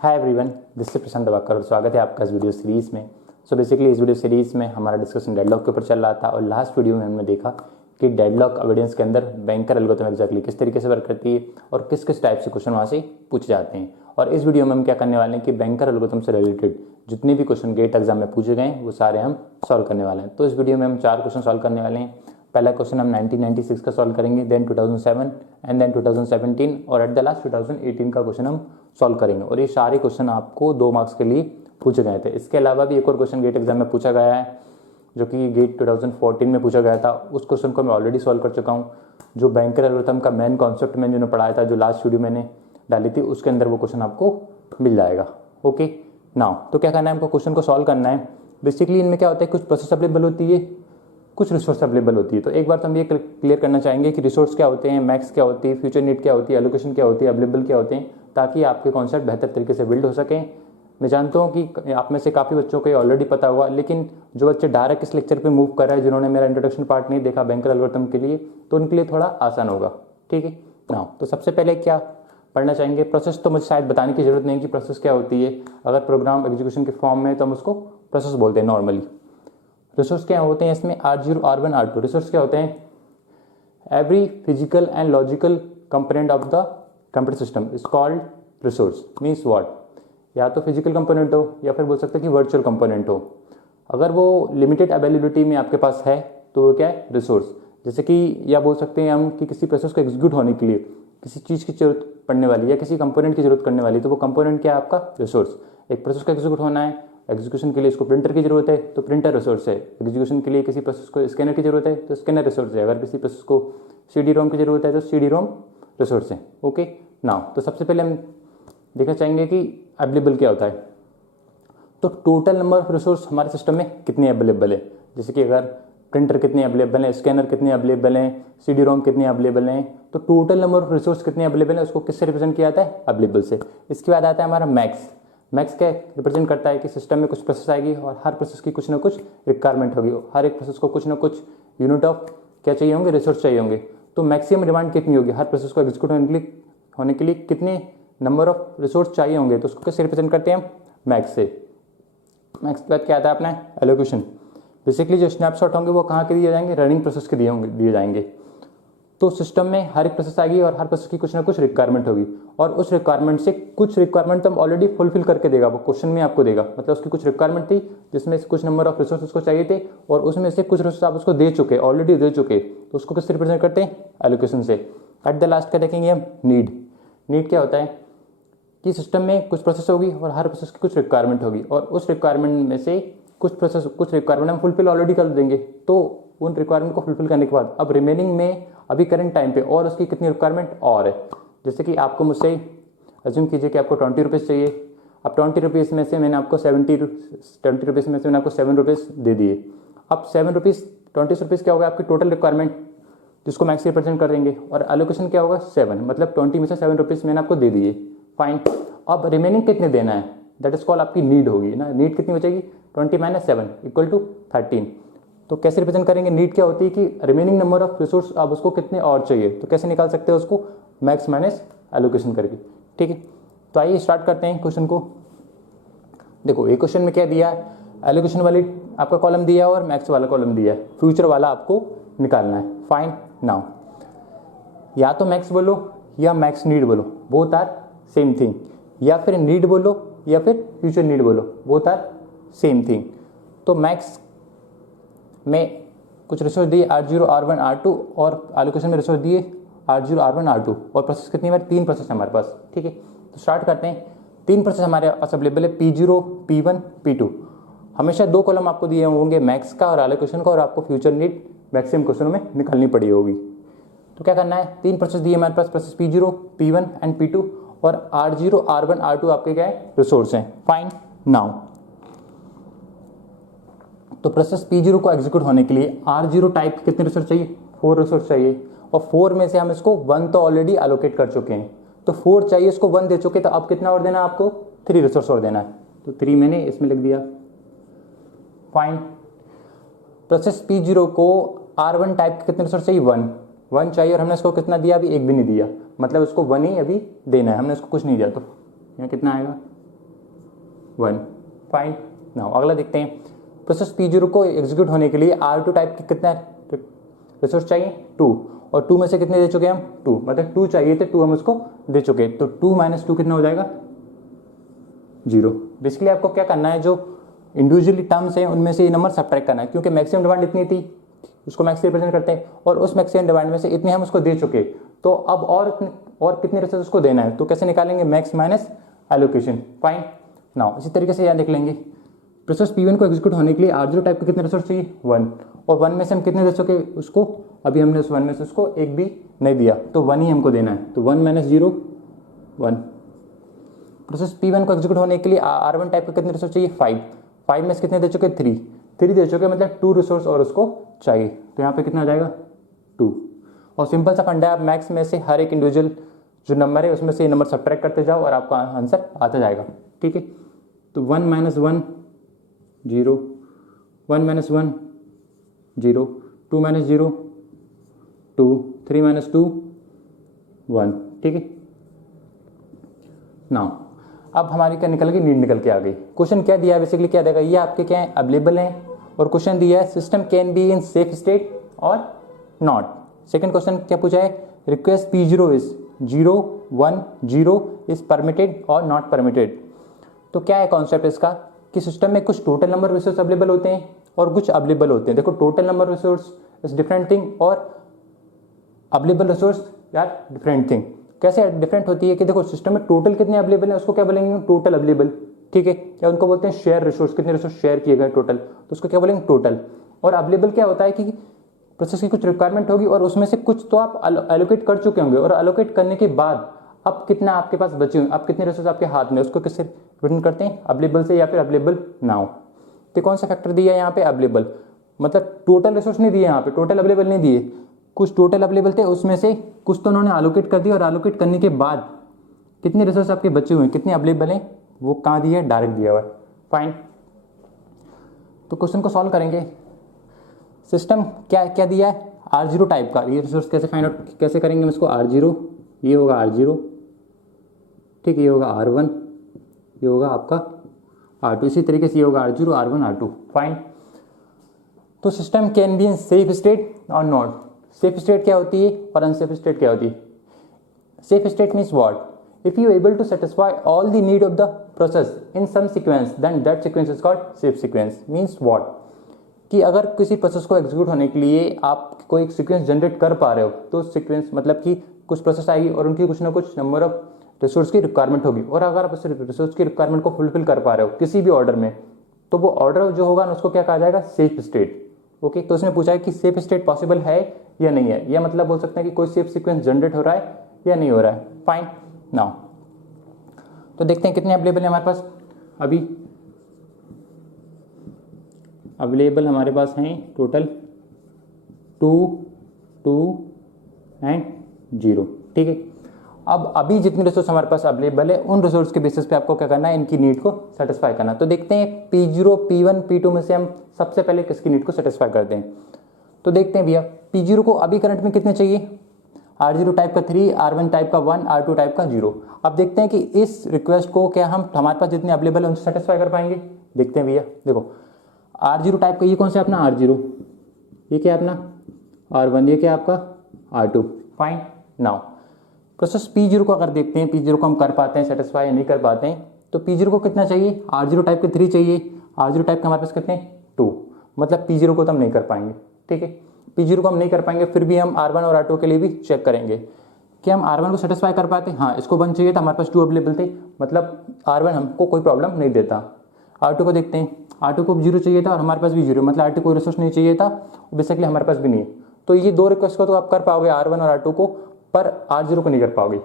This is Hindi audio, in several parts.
हाय एवरीवन, दिस इज प्रशांत दवाकर और स्वागत है आपका इस वीडियो सीरीज़ में। सो बेसिकली इस वीडियो सीरीज़ में हमारा डिस्कशन डेडलॉक के ऊपर चल रहा था और लास्ट वीडियो में हमने देखा कि डेडलॉक अवॉइडेंस के अंदर बैंकर एल्गोरिथम एग्जैक्टली किस तरीके से वर्क करती है और किस किस टाइप से क्वेश्चन वहाँ से पूछे जाते हैं। और इस वीडियो में हम क्या करने वाले हैं कि बैंकर एल्गोरिथम से रिलेटेड जितने भी क्वेश्चन गेट एग्जाम में पूछे गए वो सारे हम सॉल्व करने वाले हैं। तो इस वीडियो में हम 4 क्वेश्चन सॉल्व करने वाले हैं। पहला क्वेश्चन हम 1996 का सॉल्व करेंगे, देन 2007 एंड देन 2017 और एट द लास्ट 2018 का क्वेश्चन हम सॉल्व करेंगे। और ये सारे क्वेश्चन आपको 2 मार्क्स के लिए पूछे गए थे। इसके अलावा भी एक और क्वेश्चन गेट एग्जाम में पूछा गया है जो कि गेट 2014 में पूछा गया था। उस क्वेश्चन को मैं ऑलरेडी सॉल्व कर चुका हूँ। जो बैंकर एल्गोरिथम का मेन कॉन्सेप्ट मैंने जो पढ़ाया था, जो लास्ट वीडियो मैंने डाली थी, उसके अंदर वो क्वेश्चन आपको मिल जाएगा। ओके नाउ तो क्या करना है, हमको क्वेश्चन को सॉल्व करना है। बेसिकली इनमें क्या होता है, कुछ प्रोसेस अवेलेबल होती है, कुछ रिसोर्स अवेलेबल होती है। तो एक बार तो हम ये क्लियर करना चाहेंगे कि रिसोर्स क्या होते हैं, मैक्स क्या होती है, फ्यूचर नीड क्या होती है, एलोकेशन क्या होती है, अवेलेबल क्या होते हैं, ताकि आपके कॉन्सेप्ट बेहतर तरीके से बिल्ड हो सकें। मैं जानता हूँ कि आप में से काफ़ी बच्चों को ये ऑलरेडी पता हुआ, लेकिन जो बच्चे डायरेक्ट इस लेक्चर पे मूव कर रहे हैं, जिन्होंने मेरा इंट्रोडक्शन पार्ट नहीं देखा बैंकर एल्गोरिथम के लिए, तो उनके लिए थोड़ा आसान होगा। ठीक है ना। तो सबसे पहले क्या पढ़ना चाहेंगे, प्रोसेस। तो मुझे शायद बताने की जरूरत नहीं है कि प्रोसेस क्या होती है। अगर प्रोग्राम एग्जीक्यूशन के फॉर्म में तो हम उसको प्रोसेस बोलते हैं नॉर्मली। रिसोर्स क्या होते हैं इसमें, R0, R1, R2। रिसोर्स क्या होते हैं, every physical and logical component of the computer system is called resource. Means what, या तो फिजिकल कंपोनेंट हो या फिर बोल सकते हैं कि वर्चुअल कंपोनेंट हो। अगर वो लिमिटेड अवेलेबिलिटी में आपके पास है तो वो क्या है, रिसोर्स। जैसे कि या बोल सकते हैं हम कि किसी प्रोसेस को एग्जीक्यूट होने के लिए किसी चीज़ की जरूरत पड़ने वाली या किसी कंपोनेंट की जरूरत करने वाली, तो वो कंपोनेंट क्या है, आपका रिसोर्स। एक प्रोसेस को एग्जीक्यूट होना है, एग्जीक्यूशन के लिए इसको प्रिंटर की जरूरत है तो प्रिंटर रिसोर्स है। एग्जीक्यूशन के लिए किसी प्रोसेस को स्कैनर की जरूरत है तो स्कैनर रिसोर्स है। अगर किसी प्रोसेस को CD-ROM की जरूरत है तो CD-ROM रिसोर्स है। ओके नाउ तो सबसे पहले हम देखना चाहेंगे कि अवेलेबल क्या होता है। तो टोटल नंबर ऑफ रिसोर्स हमारे सिस्टम में कितने अवेलेबल है, जैसे कि अगर प्रिंटर कितने अवेलेबल हैं, स्कैनर कितने अवेलेबल हैं, CD-ROM कितने अवेलेबल हैं, तो टोटल नंबर ऑफ रिसोर्स कितने अवेलेबल है उसको किससे रिप्रेजेंट किया जाता है, अवेलेबल से। इसके बाद आता है हमारा मैक्स। मैक्स क्या रिप्रेजेंट करता है कि सिस्टम में कुछ प्रोसेस आएगी और हर प्रोसेस की कुछ ना कुछ रिक्वायरमेंट होगी। हर एक प्रोसेस को कुछ ना कुछ यूनिट ऑफ क्या चाहिए होंगे, रिसोर्स चाहिए होंगे। तो मैक्सिमम डिमांड कितनी होगी, हर प्रोसेस को एग्जीक्यूट होने के लिए कितने नंबर ऑफ रिसोर्स चाहिए होंगे, तो उसको कैसे रिप्रेजेंट करते हैं, मैक्स से। मैक्स के बाद क्या आता है अपना एलोकेशन। बेसिकली जो स्नैपशॉट होंगे वो कहाँ के दिए जाएंगे, रनिंग प्रोसेस के दिए जाएंगे। तो सिस्टम में हर एक प्रोसेस आएगी और हर प्रोसेस की कुछ ना कुछ रिक्वायरमेंट होगी और उस रिक्वायरमेंट से कुछ रिक्वायरमेंट तो हम ऑलरेडी फुलफिल करके देगा, वो क्वेश्चन में आपको देगा। मतलब उसकी कुछ रिक्वायरमेंट थी जिसमें से कुछ नंबर ऑफ रिसोर्स उसको चाहिए थे और उसमें से कुछ रिसोर्स आप उसको दे चुके, ऑलरेडी दे चुके, तो उसको किससे रिप्रेजेंट करते हैं, एलोकेशन से। एट द लास्ट क्या देखेंगे हम, नीड। नीड क्या होता है कि सिस्टम में कुछ प्रोसेस होगी और हर प्रोसेस की कुछ रिक्वायरमेंट होगी और उस रिक्वायरमेंट में से कुछ रिक्वायरमेंट हम फुलफिल ऑलरेडी कर देंगे। तो उन रिक्वायरमेंट को फुलफिल करने के बाद अब रिमेनिंग में अभी करंट टाइम पे और उसकी कितनी रिक्वायरमेंट और है। जैसे कि आपको मुझसे अज्यूम कीजिए कि आपको 20 रुपीज़ चाहिए। अब 20 रुपीज़ में से मैंने आपको 20 रुपीज़ में से मैंने आपको 7 रुपीज़ दे दिए। अब 7 रुपीज़ 20 रुपीज़ क्या होगा, आपकी टोटल रिक्वायरमेंट जिसको मैक्स रिप्रेजेंट कर देंगे, और एलोकेशन क्या होगा 7, मतलब 20 में से 7 रुपीज़ मैंने आपको दे दिए। फाइन, अब रिमेनिंग कितने देना है, दैट इज कॉल्ड आपकी नीड होगी ना। नीड कितनी बचेगी, 20 - 7 = 13। तो कैसे रिप्रेजेंट करेंगे, नीड क्या होती है कि रिमेनिंग नंबर ऑफ रिसोर्स अब उसको कितने और चाहिए, तो कैसे निकाल सकते हैं उसको, मैक्स माइनस एलोकेशन करके। ठीक है, तो आइए स्टार्ट करते हैं क्वेश्चन को। देखो एक क्वेश्चन में क्या दिया है, एलोकेशन वाली आपका कॉलम दिया है और मैक्स वाला कॉलम दिया है, फ्यूचर वाला आपको निकालना है। फाइन नाउ, या तो मैक्स बोलो या मैक्स नीड बोलो, बोथ आर सेम थिंग, या फिर नीड बोलो या फिर फ्यूचर नीड बोलो, बोथ आर सेम थिंग। तो मैक्स में कुछ रिसोर्स दिए R0, R1, R2 और एलोकेशन में रिसोर्स दिए R0, R1, R2 और प्रोसेस कितनी हमारे 3 प्रोसेस है हमारे पास। ठीक है, तो स्टार्ट करते हैं। 3 प्रोसेस हमारे पास अवेलेबल है, P0, P1, P2। हमेशा 2 कॉलम आपको दिए होंगे, मैक्स का और एलोकेशन का, और आपको फ्यूचर नीड मैक्सिमम क्वेश्चनों में निकालनी पड़ी होगी। तो क्या करना है, 3 प्रोसेस दिए हमारे पास, process P0, P1 and P2 और R0, R1, R2 आपके क्या है, रिसोर्स हैं। फाइन नाउ, तो प्रोसेस P0 को एग्जीक्यूट होने के लिए R0 टाइप कितने रिसोर्स चाहिए, 4 रिसोर्स चाहिए, और 4 में से हम इसको 1 तो ऑलरेडी एलोकेट कर चुके हैं, तो 4 चाहिए, इसको 1 दे चुके, तो अब कितना और देना है आपको, 3 रिसोर्स और देना है, तो 3 मैंने इसमें लिख दिया। फाइन, प्रोसेस P0 को R1 टाइप के कितने रिसोर्स चाहिए, 1 चाहिए, और हमने इसको कितना दिया, अभी 1 भी नहीं दिया, मतलब उसको 1 ही अभी देना है, हमने इसको कुछ नहीं दिया। तो यहाँ कितना आएगा, 1, फाइन। नाउ अगला देखते हैं, प्रोसेस P0 को एग्जीक्यूट होने के लिए R2 टाइप के कितना रिसोर्स चाहिए, 2, और 2 में से कितने दे चुके हम, 2, मतलब 2 चाहिए थे, 2 हम उसको दे चुके, तो 2 - 2 कितना हो जाएगा, 0। बेसिकली आपको क्या करना है, जो इंडिविजुअली टर्म्स हैं उनमें से ये नंबर सब्ट्रैक्ट करना है, क्योंकि मैक्सिमम डिमांड इतनी थी, उसको मैक्स से रिप्रेजेंट करते हैं, और उस मैक्सिमम डिमांड में से इतने हम उसको दे चुके, तो अब और कितने रिसोर्स उसको देना है, तो कैसे निकालेंगे, max minus allocation, fine. Now इसी तरीके से यहाँ देख लेंगे, प्रोसेस P1 को एग्जीक्यूट होने के लिए R0 टाइप के कितने रिसोर्स चाहिए, 1, और 1 में से हम कितने दे चुके उसको, अभी हमने उस 1 में से उसको एक भी नहीं दिया, तो 1 ही हमको देना है, तो 1 - 0, 1। प्रोसेस P1 को एग्जीक्यूट होने के लिए R1 टाइप के कितने रिसोर्स चाहिए, 5 में से कितने दे चुके, 3 दे चुके, मतलब 2 रिसोर्स और उसको चाहिए, तो यहाँ पे कितना आ जाएगा, 2। और सिंपल सा फंडा है, आप मैक्स में से हर एक इंडिविजुअल जो नंबर है उसमें से नंबर सब्ट्रैक्ट करते जाओ और आपका आंसर आता जाएगा, ठीक है। तो 1 - 1, 0, 1 - 1, 0, 2 - 0, 2, 3 - 2, 1, ठीक है। नाउ अब हमारी क्या निकल गई, नीड निकल के आ गई। क्वेश्चन क्या दिया है, बेसिकली क्या देगा, ये आपके क्या है, अवेलेबल हैं, और क्वेश्चन दिया है system can be in safe state और नॉट। सेकंड क्वेश्चन क्या पूछा है, request P0 is 0, 1, 0 is permitted और नॉट परमिटेड। तो क्या है कॉन्सेप्ट इसका, कि सिस्टम में कुछ टोटल नंबर रिसोर्स अवेलेबल होते हैं और कुछ अवेलेबल होते हैं। देखो total number resource is different thing और अवेलेबल रिसोर्स यार डिफरेंट थिंग। कैसे डिफरेंट होती है कि देखो सिस्टम में टोटल कितने अवेलेबल है उसको क्या बोलेंगे, टोटल अवेलेबल, ठीक है। या उनको बोलते हैं शेयर रिसोर्स, कितने रिसोर्स शेयर किए गए टोटल, तो उसको क्या बोलेंगे, टोटल। और अवेलेबल क्या होता है कि प्रोसेस की कुछ रिक्वायरमेंट होगी और उसमें से कुछ तो आप एलोकेट कर चुके होंगे, और एलोकेट करने के बाद अब कितना आपके पास बचे हुए, अब कितने रिसोर्स आपके हाथ में, उसको किससे रिप्रेजेंट करते हैं, अवेलेबल से या फिर अवेलेबल नाउ। तो कौन सा फैक्टर दिया है यहाँ पे, अवेलेबल, मतलब टोटल रिसोर्स नहीं दिए यहाँ पे, टोटल अवेलेबल नहीं दिए, कुछ टोटल अवेलेबल थे उसमें से कुछ तो उन्होंने एलोकेट कर दिया, और एलोकेट करने के बाद कितने रिसोर्स आपके बचे हुए हैं, कितने अवेलेबल हैं, वो कहाँ दिया है, डायरेक्ट दिया हुआ है, फाइन। तो क्वेश्चन को सॉल्व करेंगे, सिस्टम क्या क्या दिया है, R0 टाइप का, ये रिसोर्स कैसे फाइंड आउट कैसे करेंगे हम इसको, R0, ये होगा R0, ठीक है, ये होगा R1, ये होगा आपका R2, इसी तरीके से ये होगा R0, R1, R2, फाइन। तो system can be in safe state और नॉट। सेफ स्टेट क्या होती है और अनसेफ स्टेट क्या होती है। Safe state means what, if you able to satisfy all the need of the process in some sequence then that sequence is called safe sequence। means what, कि अगर किसी प्रोसेस को एग्जीक्यूट होने के लिए आप कोई एक सीक्वेंस जनरेट कर पा रहे हो, तो सीक्वेंस मतलब कि कुछ प्रोसेस आएगी और उनकी कुछ ना कुछ नंबर ऑफ रिसोर्स की रिक्वायरमेंट होगी, और अगर आप उस रिसोर्स की रिक्वायरमेंट को फुलफिल कर पा रहे हो किसी भी ऑर्डर में, तो वो ऑर्डर जो होगा ना उसको क्या कहा जाएगा, सेफ स्टेट। ओके, तो उसने पूछा है कि सेफ स्टेट पॉसिबल है या नहीं है, या मतलब बोल सकते हैं कि कोई सेफ सीक्वेंस जनरेट हो रहा है या नहीं हो रहा है, फाइन। नाउ तो देखते हैं कितने अवेलेबल है हमारे पास, अभी अवेलेबल हमारे पास हैं टोटल 2, 2 एंड 0, ठीक है। अब अभी जितने रिसोर्स हमारे पास अवेलेबल है उन रिसोर्स के बेसिस पे आपको क्या करना है, इनकी नीड को सेटिस्फाई करना। तो देखते हैं P0, P1, P2 में से हम सबसे पहले किसकी नीड को सेटिस्फाई करते हैं। तो देखते हैं भैया, P0 को अभी करंट में कितने चाहिए, R0 टाइप का 3, R1 टाइप का 1, R2 टाइप का 0। अब देखते हैं कि इस रिक्वेस्ट को क्या हम हमारे पास जितने अवेलेबल है उनसे सेटिस्फाई कर पाएंगे। देखते हैं भैया, देखो R0 टाइप का ये कौन सा अपना R0, ये क्या अपना R1, ये क्या आपका R2, fine. Now process P0 को अगर देखते हैं, P0 को हम कर पाते हैं सेटिस्फाई या नहीं कर पाते हैं, तो P0 को कितना चाहिए, R0 टाइप के 3 चाहिए, R0 टाइप का हमारे पास कितने 2, मतलब P0 को तो हम नहीं कर पाएंगे, ठीक है। P0 को हम नहीं कर पाएंगे, फिर भी हम R1 और R2 के लिए भी चेक करेंगे कि हम R1 को सेटिस्फाई कर पाते हैं। हाँ, इसको 1 चाहिए था, हमारे पास 2 अवेलेबल थे, मतलब R1 हमको कोई प्रॉब्लम नहीं देता। R2 को देखते हैं, R2 को 0 चाहिए था और हमारे पास भी 0, मतलब R2 को रिसोर्स नहीं चाहिए था, बेसिकली हमारे पास भी नहीं है। तो ये 2 रिक्वेस्ट को तो आप कर पाओगे R1 और R2 को, पर R0 को नहीं कर पाओगे।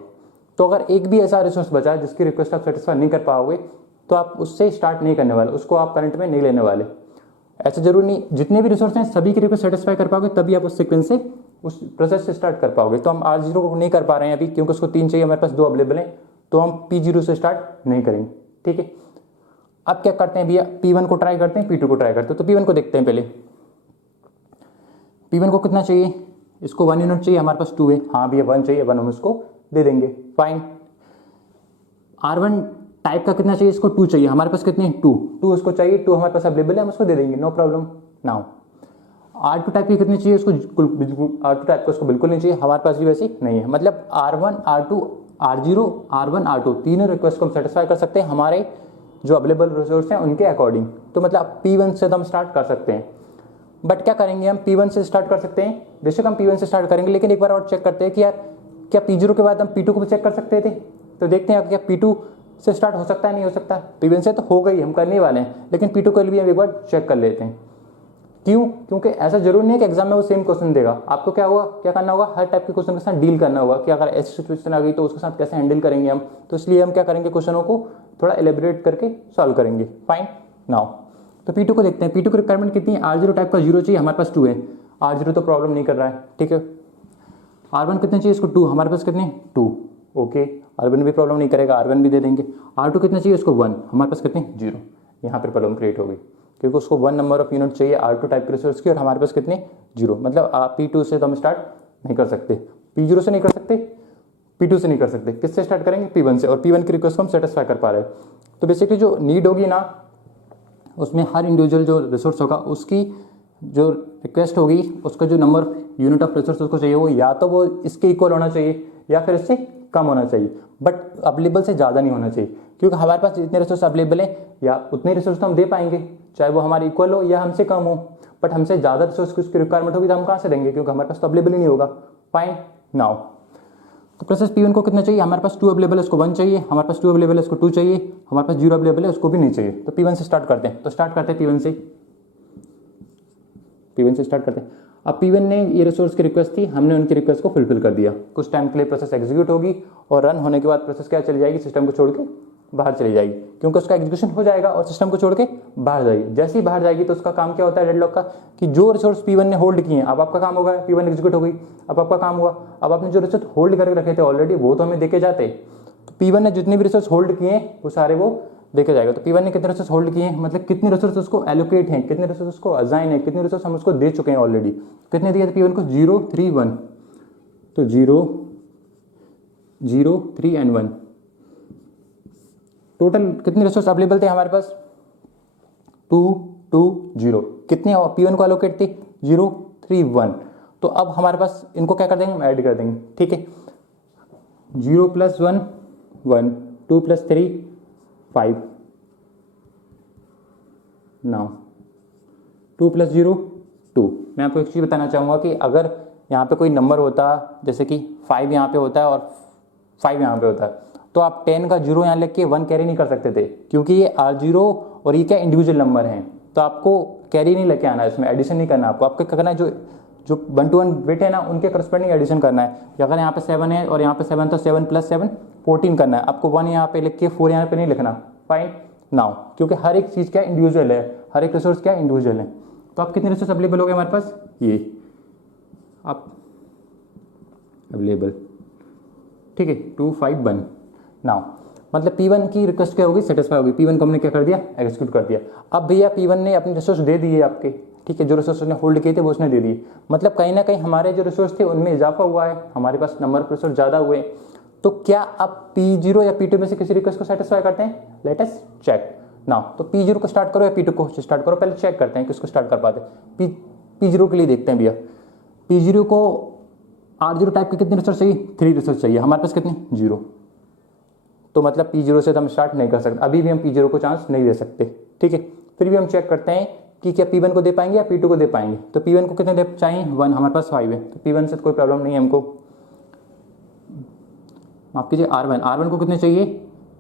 तो अगर एक भी ऐसा रिसोर्स बचा है जिसकी रिक्वेस्ट आप सेटिस्फाई नहीं कर पाओगे, तो आप उससे स्टार्ट नहीं करने वाले, उसको आप करंट में नहीं लेने वाले। ऐसा जरूरी नहीं जितने भी रिसोर्स हैं सभी की रिक्वेस्ट सेटिस्फाई कर पाओगे, तभी आप उस सीक्वेंस से उस प्रोसेस से स्टार्ट कर पाओगे। तो हम R0 को नहीं कर पा रहे हैं अभी, क्योंकि उसको 3 चाहिए, हमारे पास 2 अवेलेबल हैं, तो हम P0 से स्टार्ट नहीं करेंगे, ठीक है। अब क्या करते हैं भैया, P1 को ट्राई करते हैं, P2 को ट्राई करते हैं। तो P1 को देखते हैं पहले, P1 को कितना चाहिए, इसको 1 यूनिट चाहिए, हमारे पास 2 है, हाँ भैया 1 चाहिए, 1 हम उसको दे देंगे, फाइन। R1 टाइप का कितना चाहिए इसको, 2 चाहिए, हमारे पास कितने 2 उसको चाहिए, 2 हमारे पास अवेलेबल है, हम उसको दे देंगे, no problem. Now R2 type की कितनी चाहिए उसको, बिल्कुल R2 टाइप का उसको बिल्कुल नहीं चाहिए, हमारे पास भी वैसी नहीं है। मतलब R1 R2 R0 R1 R2 तीनों रिक्वेस्ट को हम सेटिस्फाई कर सकते हैं हमारे जो अवेलेबल रिसोर्स हैं उनके अकॉर्डिंग। तो मतलब P1 से तो हम स्टार्ट कर सकते हैं, बट क्या करेंगे हम P1 से स्टार्ट कर सकते हैं, बेशक हम P1 से स्टार्ट करेंगे, लेकिन एक बार और चेक करते हैं कि यार क्या P0 के बाद हम P2 को भी चेक कर सकते थे। तो देखते हैं क्या P2 से स्टार्ट हो सकता है, नहीं हो सकता। P1 से तो हो गई, हम करने वाले हैं, लेकिन P2 के लिए भी हम एक बार चेक कर लेते हैं। क्यों? क्योंकि ऐसा जरूरी नहीं है कि एग्जाम में वो सेम क्वेश्चन देगा, आपको क्या होगा, क्या करना होगा, हर टाइप के क्वेश्चन के साथ डील करना होगा कि अगर ऐसी सिचुएशन आ गई तो उसके साथ कैसे हैंडल करेंगे हम। तो इसलिए हम क्या करेंगे, क्वेश्चनों को थोड़ा एलेबोरेट करके सॉल्व करेंगे। फाइन। नाउ तो P2 को देखते हैं, P2 की रिक्वायरमेंट कितनी है, R0 टाइप का 0 चाहिए, हमारे पास 2 है, R0 तो प्रॉब्लम नहीं कर रहा है, ठीक है। R1 कितने चाहिए इसको, 2, हमारे पास कितने 2, ओके, R1 भी प्रॉब्लम नहीं करेगा, R1 भी दे देंगे। R2 कितना चाहिए इसको 1, हमारे पास कितने 0, यहाँ पर प्रॉब्लम क्रिएट हो गई क्योंकि उसको 1 नंबर ऑफ यूनिट चाहिए R2 टाइप के रिसोर्स की, और हमारे पास कितने 0, मतलब P2 से तो हम स्टार्ट नहीं कर सकते, P0 से नहीं कर सकते, P2 से नहीं कर सकते, किससे स्टार्ट करेंगे, P1 से, और P1 की रिक्वेस्ट को हम सेटिस्फाई कर पा रहे हैं। तो बेसिकली जो नीड होगी ना, उसमें हर इंडिविजुअल जो रिसोर्स होगा उसकी जो रिक्वेस्ट होगी, उसका जो नंबर यूनिट ऑफ रिसोर्स उसको चाहिए वो या तो वो इसके इक्वल होना चाहिए या फिर इससे कम होना चाहिए, बट अवेलेबल से ज़्यादा नहीं होना चाहिए, क्योंकि हमारे पास जितने रिसोर्स अवेलेबल है या उतने रिसोर्स तो हम दे पाएंगे, चाहे वो हमारे इक्वल हो या हमसे कम हो, बट हमसे ज़्यादा रिसोर्स की उसकी रिक्वायरमेंट होगी तो हम कहाँ से देंगे, क्योंकि हमारे पास तो अवेलेबल ही नहीं होगा। फाइन। नाउ तो प्रोसेस P1 को कितना चाहिए, हमारे पास 2 अवेलेबल है, उसको 1 चाहिए, हमारे पास 2 अवेलेबल है, उसको 2 चाहिए, हमारे पास 0 अवेलेबल है, उसको भी नहीं चाहिए। तो P1 से स्टार्ट करते हैं, तो स्टार्ट करते हैं P1 से स्टार्ट करते हैं। अब P1 ने ये रिसोर्स की रिक्वेस्ट थी, हमने उनकी रिक्वेस्ट को फुलफिल कर दिया, कुछ टाइम के लिए प्रोसेस एग्जीक्यूट होगी और रन होने के बाद प्रोसेस क्या चली जाएगी, सिस्टम को छोड़ के बाहर चली जाएगी, क्योंकि उसका एग्जीक्यूशन हो जाएगा और सिस्टम को छोड़ के बाहर जाएगी। जैसे ही बाहर जाएगी तो उसका काम क्या होता है डेडलॉक का, कि जो रिसोर्स P1 ने होल्ड किए हैं, अब आपका काम होगा, P1 एग्जीक्यूट हो गई, अब आपका काम हुआ, अब आपने जो रिसोर्स होल्ड करके रखे थे ऑलरेडी वो तो हमें देखे जाते, तो P1 ने जितने भी रिसोर्स होल्ड किए हैं वो सारे वो देखे जाएगा। तो P1 ने कितने रिसोर्स होल्ड किए हैं, मतलब कितने रिसोर्स उसको एलोकेट हैं, कितने रिसोर्स उसको असाइन है, कितने रिसोर्स हम उसको दे चुके हैं ऑलरेडी, कितने दिए थे P1 को, 0 3 1, तो 0 0 3 एंड 1, टोटल कितने रिसोर्स अवेलेबल थे हमारे पास, 2 2 0, कितने P1 को एलोकेट थे 0 3 1। तो अब हमारे पास इनको क्या कर देंगे, हम ऐड कर देंगे, ठीक है, 0 + 1 1, 2 + 3 5, नाउ 2 + 0 2। मैं आपको एक चीज़ बताना चाहूँगा कि अगर यहाँ पे कोई नंबर होता, जैसे कि 5 यहाँ पे होता है और 5 यहाँ पे होता है, तो आप 10 का 0 यहाँ लिख के 1 कैरी नहीं कर सकते थे, क्योंकि ये R0 और ये क्या इंडिविजुअल नंबर हैं, तो आपको कैरी नहीं लेके आना है, इसमें एडिशन नहीं करना, आपको करना है जो 1 to 1 बिट है ना उनके करस्पॉन्डिंग एडिशन करना है। अगर यहाँ पे 7 है और यहाँ पे 7, तो 7 + 7 14 करना है, आपको 1 यहाँ पे लिख के 4 यहाँ पे नहीं लिखना। फाइन। नाउ क्योंकि हर एक चीज़ क्या इंडिविजुअल है, हर एक रिसोर्स क्या इंडिविजुअल है, तो आप कितने रिसोर्स अवेलेबल हो गए हमारे पास, ये आप अवेलेबल, ठीक है, 2 5 1। नाउ मतलब P1 की रिक्वेस्ट क्या होगी, सेटिस्फाई होगी, P1 को हमने क्या कर दिया, एग्जीक्यूट कर दिया। अब भैया P1 ने अपने रिसोर्स दे दिए आपके, ठीक है, जो रिसोर्स उसने होल्ड किए थे वो उसने दे दिए, मतलब कहीं ना कहीं हमारे जो रिसोर्स थे उनमें इजाफा हुआ है, हमारे पास नंबर ऑफ रिसोर्स ज़्यादा हुए। तो क्या आप P0 या P2 में से किसी रिक्वेस्ट को सेटिस्फाई करते हैं, लेट अस चेक। नाउ तो P0 को स्टार्ट करो या P2 को स्टार्ट करो, पहले चेक करते हैं किसको स्टार्ट कर पाते हैं। P0 के लिए देखते हैं भैया, P0 को R0 टाइप के कितने रिसोर्स चाहिए, 3 रिसोर्स चाहिए, हमारे पास कितने 0, तो मतलब P0 से तो हम स्टार्ट नहीं कर सकते, अभी भी हम P0 को चांस नहीं दे सकते, ठीक है। फिर भी हम चेक करते हैं कि क्या P1 को दे पाएंगे या P2 को दे पाएंगे। तो P1 को कितने दे चाहिए, 1, हमारे पास 5 है, तो P1 से तो कोई प्रॉब्लम नहीं है हमको। माफ कीजिए, R1 को कितने चाहिए,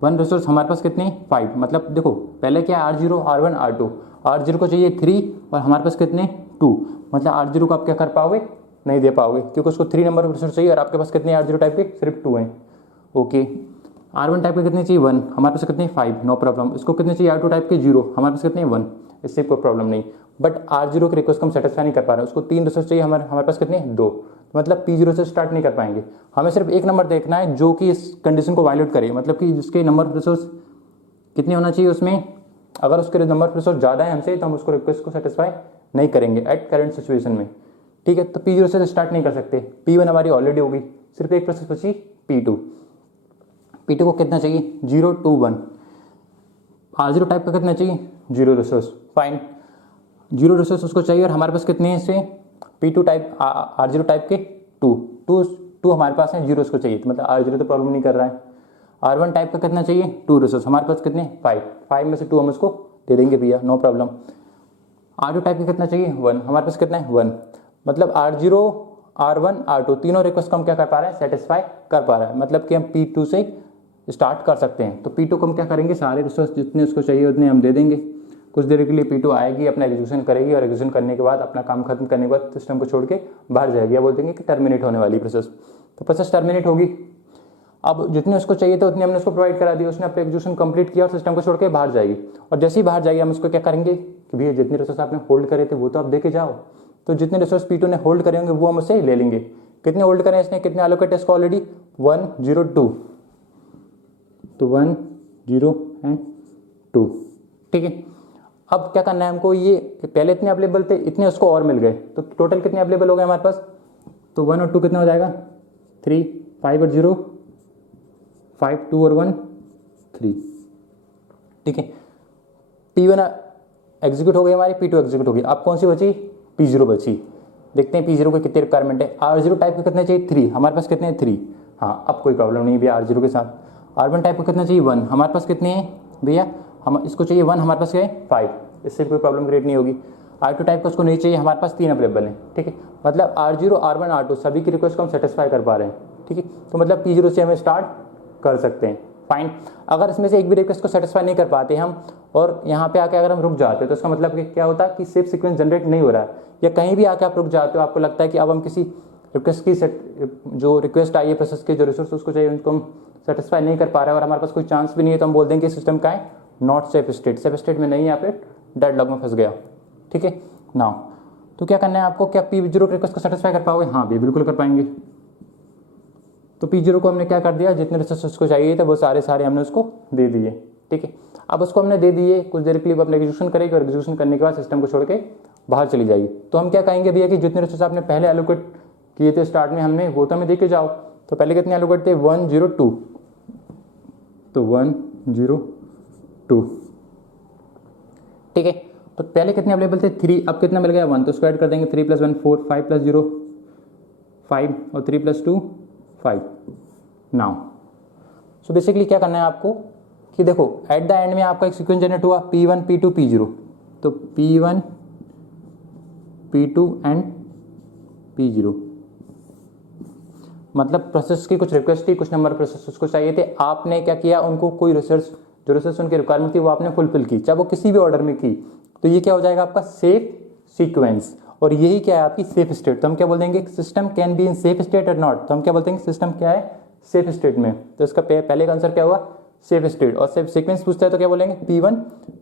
1 रिसोर्स, हमारे पास कितने 5, मतलब देखो पहले क्या R0 R1 R2, R0 को चाहिए 3 और हमारे पास कितने 2, मतलब R0 को आप क्या कर पाओगे, नहीं दे पाओगे, क्योंकि उसको 3 नंबर ऑफ रिसोर्स चाहिए और आपके पास कितने R0 टाइप के सिर्फ 2 हैं, ओके। R1 टाइप के कितने चाहिए 1, हमारे पास कितने 5, नो प्रॉब्लम। इसको कितने चाहिए R2 टाइप के 0, हमारे पास कितने 1, इससे कोई प्रॉब्लम नहीं। बट R0 की रिक्वेस्ट को हम सेटिस्फाई नहीं कर पा रहे हैं, उसको 3 रिसोर्स चाहिए, हमारे पास कितने 2, मतलब P0 से स्टार्ट नहीं कर पाएंगे। हमें सिर्फ एक नंबर देखना है जो कि इस कंडीशन को वायलेट करे, मतलब कि जिसके नंबर ऑफ रिसोर्स कितने होना चाहिए उसमें, अगर उसके नंबर ऑफ रिसोर्स ज़्यादा है हमसे तो हम उसको रिक्वेस्ट को सेटिस्फाई नहीं करेंगे एट करंट सिचुएशन में, ठीक है। तो P0 से स्टार्ट नहीं कर सकते, P1 हमारी ऑलरेडी होगी, सिर्फ एक प्रोसेस बची P2 को कितना चाहिए 0 2 1, R0 टाइप का कितना चाहिए, 0 रिसोर्स, फाइन, 0 रिसोर्स उसको चाहिए और हमारे पास कितने हैं इससे P2 टाइप, R0 टाइप के 2 हमारे पास है, 0 उसको चाहिए, तो मतलब R0 तो प्रॉब्लम नहीं कर रहा है। R1 टाइप का कितना चाहिए, 2 रिसोर्स, हमारे पास कितने 5 में से 2 हम उसको दे देंगे भैया, नो प्रॉब्लम। R2 टाइप का कितना चाहिए 1, हमारे पास कितना है 1, मतलब R0 R1 R2 तीनों रिक्वेस्ट को हम क्या कर पा रहे हैं, सेटिस्फाई कर पा रहे हैं, मतलब कि हम P2 से स्टार्ट कर सकते हैं। तो P2 को हम क्या करेंगे, सारे रिसोर्स जितने उसको चाहिए उतने हम दे देंगे। कुछ देर के लिए P2 आएगी, अपना एग्जीक्यूशन करेगी और एग्जीक्यूशन करने के बाद अपना काम खत्म करने के बाद सिस्टम को छोड़ के बाहर जाएगी, या बोल देंगे कि टर्मिनेट होने वाली प्रोसेस। तो प्रोसेस टर्मिनेट होगी। अब जितने उसको चाहिए थे उतने हमने उसको प्रोवाइड करा दिया, उसने अपना एग्जीक्यूशन कंप्लीट किया और सिस्टम को छोड़ के बाहर जाएगी। और जैसे ही बाहर जाएगी हम उसको क्या करेंगे कि भैया जितने रिसोर्स आपने होल्ड करे थे वो तो आप दे के जाओ। तो जितने रिसोर्स P2 ने होल्ड करे होंगे वो हम उससे ले लेंगे। कितने होल्ड करें इसने, कितने एलोकेट है इसको ऑलरेडी, 1 0 2, तो 1 0 एंड 2, ठीक है। अब क्या करना है हमको, ये पहले इतने अवेलेबल थे, इतने उसको और मिल गए, तो टोटल कितने अवेलेबल हो गए हमारे पास, तो 1 और 2 कितना हो जाएगा 3, 5 और 0 5, 2 और 1 3, ठीक है। P1 एग्जीक्यूट हो गई हमारी, P2 एग्जीक्यूट हो गई। अब कौन सी बची, P0 बची। देखते हैं P0 को कितनी रिक्वायरमेंट है। R0 टाइप का कितना चाहिए 3, हमारे पास कितने हैं 3, हाँ अब कोई प्रॉब्लम नहीं भैया R0 के साथ। R1 टाइप का कितना चाहिए 1, हमारे पास कितने हैं भैया, हम इसको चाहिए 1, हमारे पास क्या है 5, इससे कोई प्रॉब्लम क्रिएट नहीं होगी। R2 टाइप का उसको नहीं चाहिए, हमारे पास 3 अवेलेबल हैं, ठीक है। मतलब R0 R1 R2 सभी की रिक्वेस्ट को हम सेटिस्फाई कर पा रहे हैं, ठीक है। तो मतलब P0 से हमें स्टार्ट कर सकते हैं, फाइन। अगर इसमें से एक भी रिक्वेस्ट को सेटिस्फाई नहीं कर पाते हम और यहाँ पे आके अगर हम रुक जाते हैं तो इसका मतलब कि क्या होता है कि सेफ सीक्वेंस जनरेट नहीं हो रहा है, या कहीं भी आके आप रुक जाते हो, आपको लगता है कि अब हम किसी रिक्वेस्ट की जो रिक्वेस्ट आई है प्रोसेस के जो रिसोर्स उसको चाहिए उनको हम सेटिस्फाई नहीं कर पा रहे हैं और हमारे पास कोई चांस भी नहीं है, तो हम बोल देंगे सिस्टम का है not safe state, safe state में नहीं है, यहाँ पे डेडलॉक में फंस गया, ठीक है। नाउ तो क्या करना है आपको, क्या P0 रिक्वेस्ट को सेटिस्फाई कर पाओगे, हाँ भी बिल्कुल कर पाएंगे। तो P0 को हमने क्या कर दिया, जितने रिसोर्स उसको चाहिए थे वो सारे हमने उसको दे दिए, ठीक है। अब उसको हमने दे दिए, कुछ देर के लिए अपने एग्जीक्यूशन करेगी और एग्जीक्यूशन करने के बाद सिस्टम को छोड़ के बाहर चली जाएगी। तो हम क्या कहेंगे भैया कि जितने रिसोर्स आपने पहले एलोकेट किए थे स्टार्ट में हमने, वो तो हमें दे के जाओ। तो पहले कितने एलोकेट थे 1 0 2, तो 1 0 2, ठीक है। तो पहले कितने अवेलेबल थे 3, अब कितना मिल गया 1, तो उसको ऐड कर देंगे 3 + 1 4, 5 + 0 5 और 3 + 2 5। नाउ सो बेसिकली क्या करना है आपको कि देखो एट द एंड में आपका एक सीक्वेंस जनरेट हुआ P1 P2 P0, तो P1 P2 एंड P0, मतलब प्रोसेस की कुछ रिक्वेस्ट थी, कुछ नंबर प्रोसेस उसको चाहिए थे, आपने क्या किया उनको कोई रिसोर्स जो रिसोर्स उनकी रिक्वायरमेंट थी वो आपने फुलफिल की, चाहे वो किसी भी ऑर्डर में की, तो ये क्या हो जाएगा आपका सेफ सीक्वेंस, और यही क्या है आपकी सेफ स्टेट। तो हम क्या बोल देंगे system can be in safe state और नॉट, तो हम क्या बोलते हैं सिस्टम क्या है सेफ स्टेट में, तो इसका पहले का आंसर क्या हुआ सेफ स्टेट। और सेफ सीक्वेंस पूछता है तो क्या बोलेंगे P1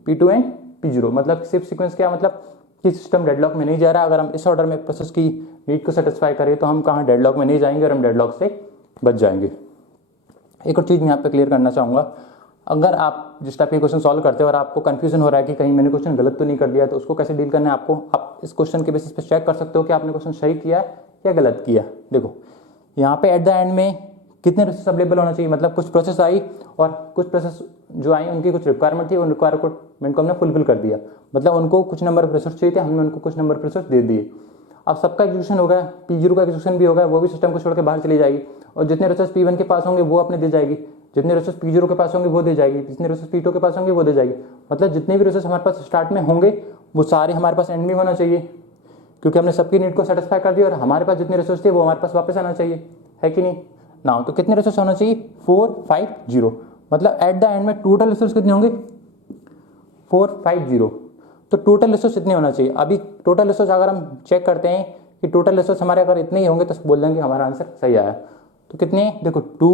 P2 एंड P0, मतलब सेफ सीक्वेंस क्या मतलब कि सिस्टम डेडलॉक में नहीं जा रहा। अगर हम इस ऑर्डर में प्रोसेस की नीड को सेटिस्फाई करें तो हम कहाँ डेडलॉक में नहीं जाएंगे और हम डेडलॉक से बच जाएंगे। एक और चीज़ मैं यहाँ पे क्लियर करना चाहूँगा, अगर आप जिस टाइप के क्वेश्चन सॉल्व करते हो और आपको कंफ्यूजन हो रहा है कि कहीं मैंने क्वेश्चन गलत तो नहीं कर दिया, तो उसको कैसे डील करना है आपको, आप इस क्वेश्चन के बेसिस पे चेक कर सकते हो कि आपने क्वेश्चन सही किया या गलत किया। देखो यहाँ पे एट द एंड में कितने रिसोर्स अवेलेबल होना चाहिए, मतलब कुछ प्रोसेस आई और कुछ प्रोसेस जो आई उनकी कुछ रिक्वायरमेंट थी, उन रिक्वायरमेंट को हमने फुलफिल कर दिया, मतलब उनको कुछ नंबर रिसोर्स चाहिए थे, हमने उनको कुछ नंबर रिसोर्स दे दिए। अब सबका एग्जीक्यूशन हो गया, P0 का एग्जीक्यूशन भी हो गया, वो भी सिस्टम को छोड़ के बाहर चली जाएगी, और जितने रिसोर्स P1 के पास होंगे वो अपने दे जाएगी, जितने रिसोर्स P0 के पास होंगे वो दे जाएगी, जितने रिसोर्स P2 के पास होंगे वो दे जाएगी, मतलब जितने भी रिसोर्स हमारे पास स्टार्ट में होंगे वो सारे हमारे पास एंड में होना चाहिए, क्योंकि हमने सबकी नीड को सेटिस्फाई कर दिया और हमारे पास जितने रिसोर्स थे वो हमारे पास वापस आना चाहिए, है कि नहीं। नाउ तो कितने रिसोर्स होना चाहिए 4 5 0, मतलब एट द एंड में टोटल रिसोर्स कितने होंगे 4 5 0, तो टोटल रिसोर्स इतने होना चाहिए। अभी टोटल रिसोर्स अगर हम चेक करते हैं कि टोटल रिसोर्स हमारे अगर इतने ही होंगे तो बोल देंगे हमारा आंसर सही आया। तो कितने देखो 2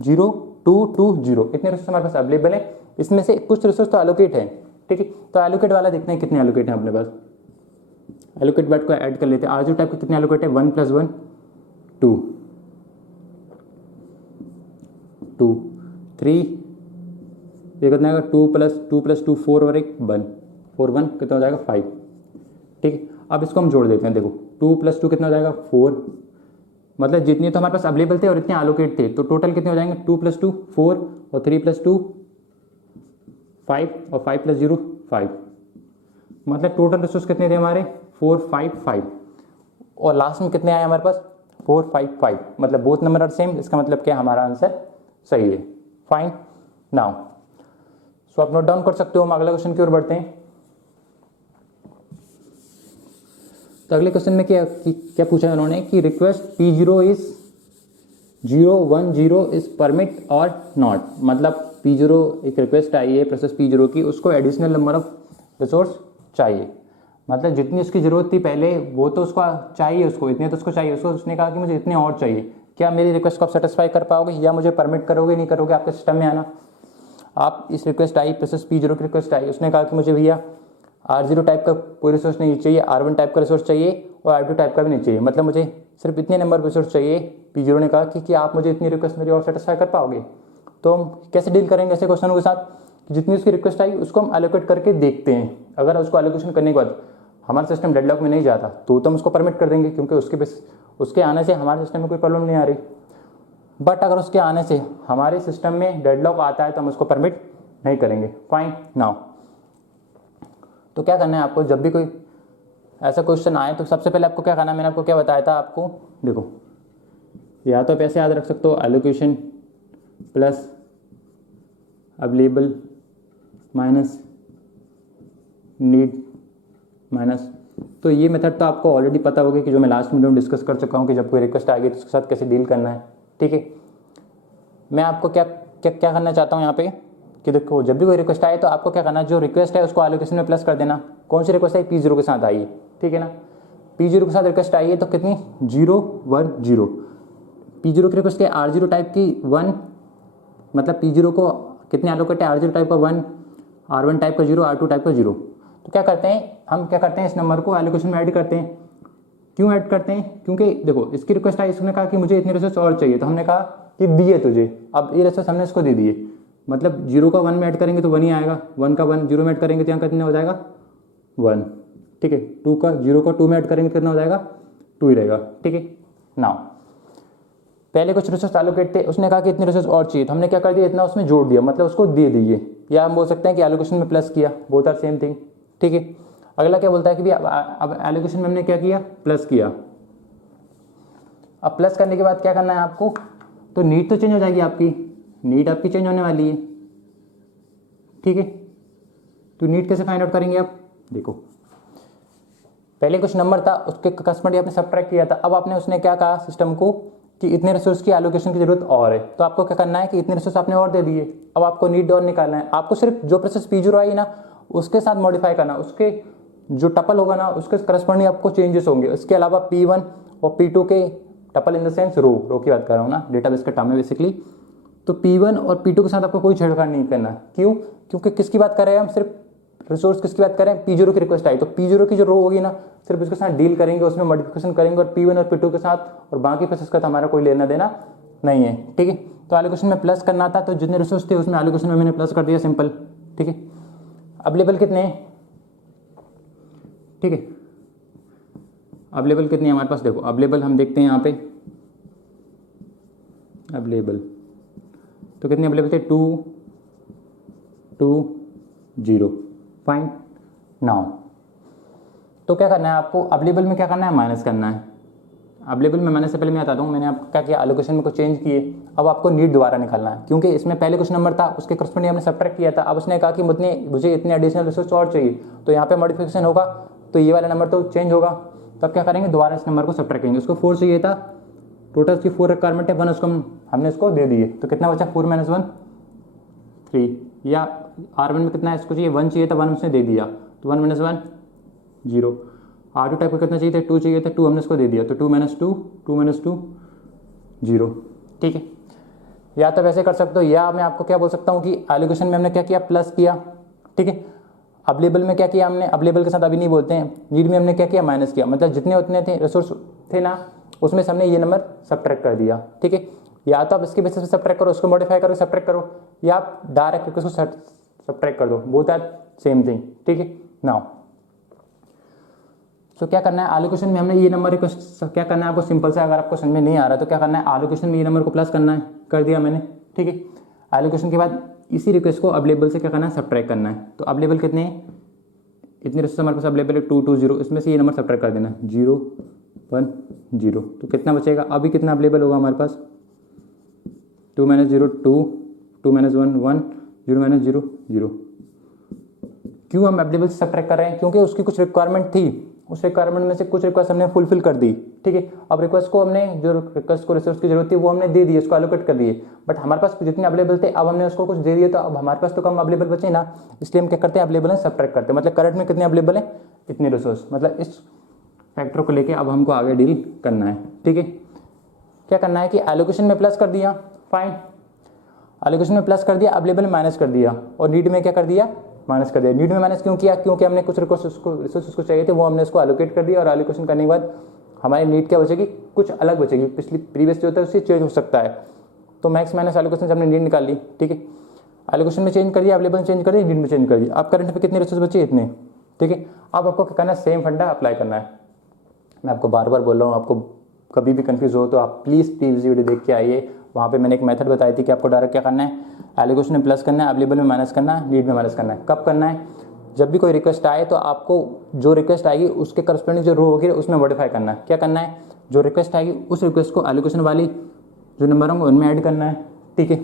0 2 2 0, इतने रिसोर्स हमारे पास अवेलेबल है, इसमें से कुछ रिसोर्स तो एलोकेट है, ठीक है। तो एलोकेट वाला देखते हैं कितने एलोकेट है अपने पास, एलोकेट बैट को ऐड कर लेते हैं। आरजू टाइप का कितने एलोकेट है 1 + 1 2 2 3, ये कितना आएगा 2 + 2 4 और 1 1 4 1 कितना हो जाएगा 5, ठीक है। अब इसको हम जोड़ देते हैं, देखो 2 + 2 कितना हो जाएगा 4, मतलब जितने तो हमारे पास अवेलेबल थे और इतने एलोकेट थे, तो टोटल कितने हो जाएंगे 2 + 2 4 और 3 + 2 5 और 5 + 0 5, मतलब टोटल रिसोर्स कितने थे हमारे 4 5 5, और लास्ट में कितने आए हमारे पास 4 5 5, मतलब बोथ नंबर आर सेम। इसका मतलब क्या हमारा आंसर सही है। फाइन नाउ, सो आप नोट डाउन कर सकते हो। हम अगला क्वेश्चन की ओर बढ़ते हैं। तो अगले क्वेश्चन में क्या पूछा है उन्होंने कि request P0 is 010 is permit और नॉट, मतलब P0 एक रिक्वेस्ट आई है प्रोसेस P0 की, उसको एडिशनल नंबर ऑफ रिसोर्स चाहिए, मतलब जितनी उसकी ज़रूरत थी पहले वो तो उसको चाहिए, उसको इतने तो उसको चाहिए, उसको उसने कहा कि मुझे इतने और चाहिए। क्या मेरी रिक्वेस्ट को आप सेटिस्फाई कर पाओगे या मुझे परमिट करोगे नहीं करोगे आपके सिस्टम में आना। आप इस रिक्वेस्ट आई प्रोसेस P0 की रिक्वेस्ट आई, उसने कहा कि मुझे भैया R0 टाइप का कोई रिसोर्स नहीं चाहिए, R1 टाइप का रिसोर्स चाहिए और R2 टाइप का भी नहीं चाहिए, मतलब मुझे सिर्फ इतने नंबर रिसोर्स चाहिए। P0 ने कहा कि आप मुझे इतनी रिक्वेस्ट मेरी और सेटिस्फाई कर पाओगे। तो हम कैसे डील करेंगे ऐसे क्वेश्चनों के साथ, जितनी उसकी रिक्वेस्ट आई उसको हम एलोकेट करके देखते हैं। अगर उसको एलोकेशन करने के बाद हमारा सिस्टम डेडलॉक में नहीं जाता तो हम उसको परमिट कर देंगे, क्योंकि उसके आने से हमारे सिस्टम में कोई प्रॉब्लम नहीं आ रही। बट अगर उसके आने से हमारे सिस्टम में डेडलॉक आता है तो हम उसको परमिट नहीं करेंगे। फाइन नाउ, तो क्या करना है आपको, जब भी कोई ऐसा क्वेश्चन आए तो सबसे पहले आपको क्या करना है, मैंने आपको क्या बताया था आपको, देखो या तो आप ऐसे याद रख सकते हो allocation plus available minus need minus, तो ये मेथड तो आपको ऑलरेडी पता होगा कि जो मैं लास्ट वीडियो में डिस्कस कर चुका हूँ कि जब कोई रिक्वेस्ट आएगी तो उसके साथ कैसे डील करना है। ठीक है, मैं आपको क्या क्या क्या करना चाहता हूँ यहाँ पे कि देखो जब भी कोई रिक्वेस्ट आए तो आपको क्या करना है, जो रिक्वेस्ट है उसको एलोकेशन में प्लस कर देना। कौन सी रिक्वेस्ट है, P0 के साथ आई है, ठीक है ना। P0 के साथ रिक्वेस्ट आई है तो कितनी 0 1 0, P0 की रिक्वेस्ट है R0 टाइप की 1, मतलब P0 को कितने एलोकेट है, R0 टाइप का 1, R1 टाइप का 0, R2 टाइप का 0। तो क्या करते हैं हम, क्या करते हैं इस नंबर को एलोकेशन में ऐड करते हैं। क्यों ऐड करते हैं, क्योंकि देखो इसकी रिक्वेस्ट आई, इसने कहा कि मुझे इतने रिसोर्स और चाहिए, तो हमने कहा कि दिए तुझे, अब ये रिसोर्स हमने इसको दे दिए, मतलब 0 का 1 में ऐड करेंगे तो 1 ही आएगा, 1 का 1 0 में ऐड करेंगे तो यहाँ कितना हो जाएगा 1, ठीक है। 0 का 2 में ऐड करेंगे कितना हो जाएगा 2 ही रहेगा, ठीक है। नाउ पहले कुछ रिसोर्स एलोकेट थे, उसने कहा कि इतने रिसोर्स और चाहिए, तो हमने क्या कर दिया, इतना उसमें जोड़ दिया, मतलब उसको दे दिए, या हम बोल सकते हैं कि एलोकेशन में प्लस किया, बोथ आर सेम थिंग, ठीक है। अगला क्या बोलता है कि भी अब एलोकेशन में हमने क्या किया, प्लस किया। अब प्लस करने के बाद क्या करना है आपको, तो नीड तो चेंज हो जाएगी आपकी, नीड आपकी चेंज होने वाली है, ठीक है। तो नीड कैसे फाइंड आउट करेंगे आप, देखो पहले कुछ नंबर था उसके कस्टमर आपने सब्ट्रैक्ट किया था, अब आपने उसने क्या कहा सिस्टम को कि इतने रिसोर्स की एलोकेशन की जरूरत और है, तो आपको क्या करना है कि इतने रिसोर्स आपने और दे दिए, अब आपको नीड और निकालना है। आपको सिर्फ जो प्रोसेस P0 आई ना उसके साथ मॉडिफाई करना, उसके जो टपल होगा ना उसके करस्पॉन्डिंग आपको चेंजेस होंगे। इसके अलावा P1 और P2 के टपल इन द सेंस रो की बात कर रहा हूँ ना, डेटाबेस का टर्म है बेसिकली, तो P1 और P2 के साथ आपको कोई छेड़छाड़ नहीं करना। क्यों, क्योंकि किसकी बात कर रहे हैं हम, सिर्फ रिसोर्स किसकी बात करें, P0 की रिक्वेस्ट आई, तो P0 की जो रो होगी ना सिर्फ उसके साथ डील करेंगे, उसमें मॉडिफिकेशन करेंगे, और P1 और P2 के साथ और बाकी प्रोसेस का तो हमारा कोई लेना देना नहीं है, ठीक है। तो एलोकेशन में प्लस करना था, तो जितने रिसोर्स थे उसमें एलोकेशन में मैंने प्लस कर दिया, सिंपल, ठीक है। अवेलेबल कितने हैं, ठीक है, अवेलेबल कितने हैं हमारे पास, देखो अवेलेबल हम देखते हैं यहाँ पे, अवेलेबल तो कितने अवेलेबल थे 2 2 0, फाइन। नाउ तो क्या करना है आपको, अवेलेबल में क्या करना है, माइनस करना है। अवेलेबल में माइनस से पहले मैं बताता हूँ मैंने आपको क्या किया, एलोकेशन में कुछ चेंज किए, अब आपको नीड दोबारा निकालना है, क्योंकि इसमें पहले कुछ नंबर था उसके करस्पॉन्डिंग हमने सब्ट्रैक्ट किया था, अब उसने कहा कि मुझे इतने एडिशनल रिसोर्स और चाहिए, तो यहाँ पे मॉडिफिकेशन होगा, तो ये वाला नंबर तो चेंज होगा, तब क्या करेंगे दोबारा इस नंबर को सब्ट्रैक्ट करेंगे। उसको 4 चाहिए था, टोटल उसकी 4 रिक्वायरमेंट है, 1 उसको हमने इसको दे दिए, तो कितना बचा 4 - 1 3, या R1 में कितना है, इसको चाहिए 1 चाहिए था, 1 उसने दे दिया, तो 1 - 1 0। R2 टाइप का कितना चाहिए था, 2 चाहिए था, 2 हमने इसको दे दिया, तो 2 - 2 2 - 2 0, ठीक है। या तो वैसे कर सकते हो, या मैं आपको क्या बोल सकता हूँ कि एलोकेशन में हमने क्या किया, प्लस किया, ठीक है। अवेलेबल में क्या किया हमने, अवेलेबल के साथ अभी नहीं बोलते हैं, नीड में हमने क्या किया, माइनस किया, मतलब जितने उतने थे रिसोर्स थे ना उसमें से हमने ये नंबर सब्ट्रैक्ट कर दिया, ठीक है। या तो आप इसके बेसिस पे सब्ट्रैक्ट करो, उसको मॉडिफाई करो सब्ट्रैक्ट करो, या आप डायरेक्ट उसको सब्ट्रैक्ट कर दो, बोथ आर सेम थिंग, ठीक है। नाउ सो क्या करना है, एलोकेशन में हमने ये नंबर क्या करना है आपको, सिंपल से, अगर आपको समझ में नहीं आ रहा तो क्या करना है, एलोकेशन में ये नंबर को प्लस करना है, कर दिया मैंने, ठीक है। एलोकेशन के बाद इसी रिक्वेस्ट को अवेलेबल से क्या करना है, सब्ट्रैक्ट करना है। तो अवेलेबल कितने हैं, इतने रिसोर्स हमारे पास अवेलेबल है 2 2 0, इसमें से ये नंबर सब्ट्रैक्ट कर देना 0 1 0। तो कितना बचेगा, अभी कितना अवेलेबल होगा हमारे पास, 2 - 0 2, 2 - 1 1, 0 - 0 0। क्यों हम अवेलेबल से सब्ट्रैक्ट कर रहे हैं, क्योंकि उसकी कुछ रिक्वायरमेंट थी, उस रिक्वायरमेंट में से कुछ रिक्वेस्ट हमने फुलफिल कर दी, ठीक है। अब रिक्वेस्ट को हमने, जो रिक्वेस्ट को रिसोर्स की जरूरत थी वो हमने दे दी, उसको एलोकेट कर दिए, बट हमारे पास जितने अवेलेबल थे अब हमने उसको कुछ दे दिए, तो अब हमारे पास तो कम अवेलेबल बचे ना, इसलिए हम क्या करते हैं, अवेलेबल है सब्ट्रैक्ट करते हैं। मतलब करंट में कितने अवेलेबल है, इतने रिसोर्स। मतलब इस फैक्टर को लेके अब हमको आगे डील करना है, ठीक है। क्या करना है कि एलोकेशन में प्लस कर दिया, फाइन, एलोकेशन में प्लस कर दिया, अवेलेबल में माइनस कर दिया, और नीड में क्या कर दिया, माइनस कर दिया। नीड में माइनस क्यों किया, क्योंकि हमने कुछ रिसोर्स उसको चाहिए थे, वो हमने उसको एलोकेट कर दिया, और एलोकेशन करने के बाद हमारी नीड क्या बचेगी, कुछ अलग बचेगी, पिछली प्रीवियस जो होता है उससे चेंज हो सकता है। तो मैक्स माइनस एलोकेशन से हमने नीड निकाल ली, ठीक है। एलोकेशन में चेंज कर दिया, अवेलेबल में चेंज कर दिया, नीड में चेंज कर दिया। अब करंट पे कितने रिसोर्स बचे, इतने, ठीक है। अब आपको क्या करना है, सेम फंडा अप्लाई करना है। मैं आपको बार बार बोल रहा हूँ, आपको कभी भी कंफ्यूज हो तो आप प्लीज़ वीडियो देख के आइए, वहाँ पे मैंने एक मेथड बताई थी कि आपको डायरेक्ट क्या करना है, एलोकेशन में प्लस करना है, अवेलेबल में माइनस करना है, नीड में माइनस करना है। कब करना है, जब भी कोई रिक्वेस्ट आए तो आपको जो रिक्वेस्ट आएगी उसके करस्पॉन्डिंग जो रो होगी उसमें मॉडिफाई करना है। क्या करना है, जो रिक्वेस्ट आएगी उस रिक्वेस्ट को एलोकेशन वाली जो नंबर होंगे उनमें ऐड करना है, ठीक है।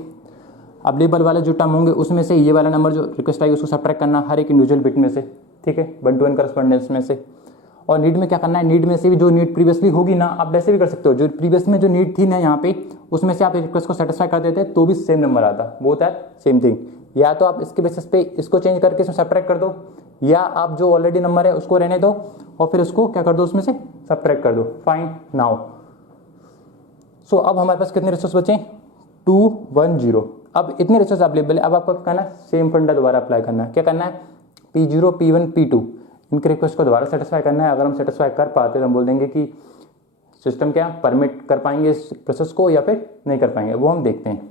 अवेलेबल वाले जो टर्म होंगे उसमें से ये वाला नंबर जो रिक्वेस्ट आएगी उसको सब्ट्रैक्ट करना हर एक इंडिविजुअल बिट में से, ठीक है, 1 to 1 करस्पॉन्डेंस में से। और नीड में क्या करना है, नीड में से भी जो नीड प्रीवियसली होगी ना, आप वैसे भी कर सकते हो, जो प्रीवियस में जो नीड थी ना यहाँ पे, उसमें से आप रिक्वेस्ट को सेटिस्फाई कर देते तो भी सेम नंबर आता, वो होता है सेम थिंग। या तो आप इसके बेसिस पे इसको चेंज करके इसमें सब्ट्रैक्ट कर दो, या आप जो ऑलरेडी नंबर है उसको रहने दो और फिर उसको क्या कर दो, उसमें से सब्ट्रैक्ट कर दो, फाइन नाउ। सो अब हमारे पास कितने रिसोर्स बचे, 2 1 0। अब इतने रिसोर्स अवेलेबल है, अब आपको क्या करना है, सेम फंडा दोबारा अप्लाई करना है। क्या करना है, P0 P1 P2 इनके रिक्वेस्ट को दोबारा सेटिस्फाई करना है। अगर हम सेटिस्फाई कर पाते तो हम बोल देंगे कि सिस्टम क्या परमिट कर पाएंगे इस प्रोसेस को या फिर नहीं कर पाएंगे, वो हम देखते हैं।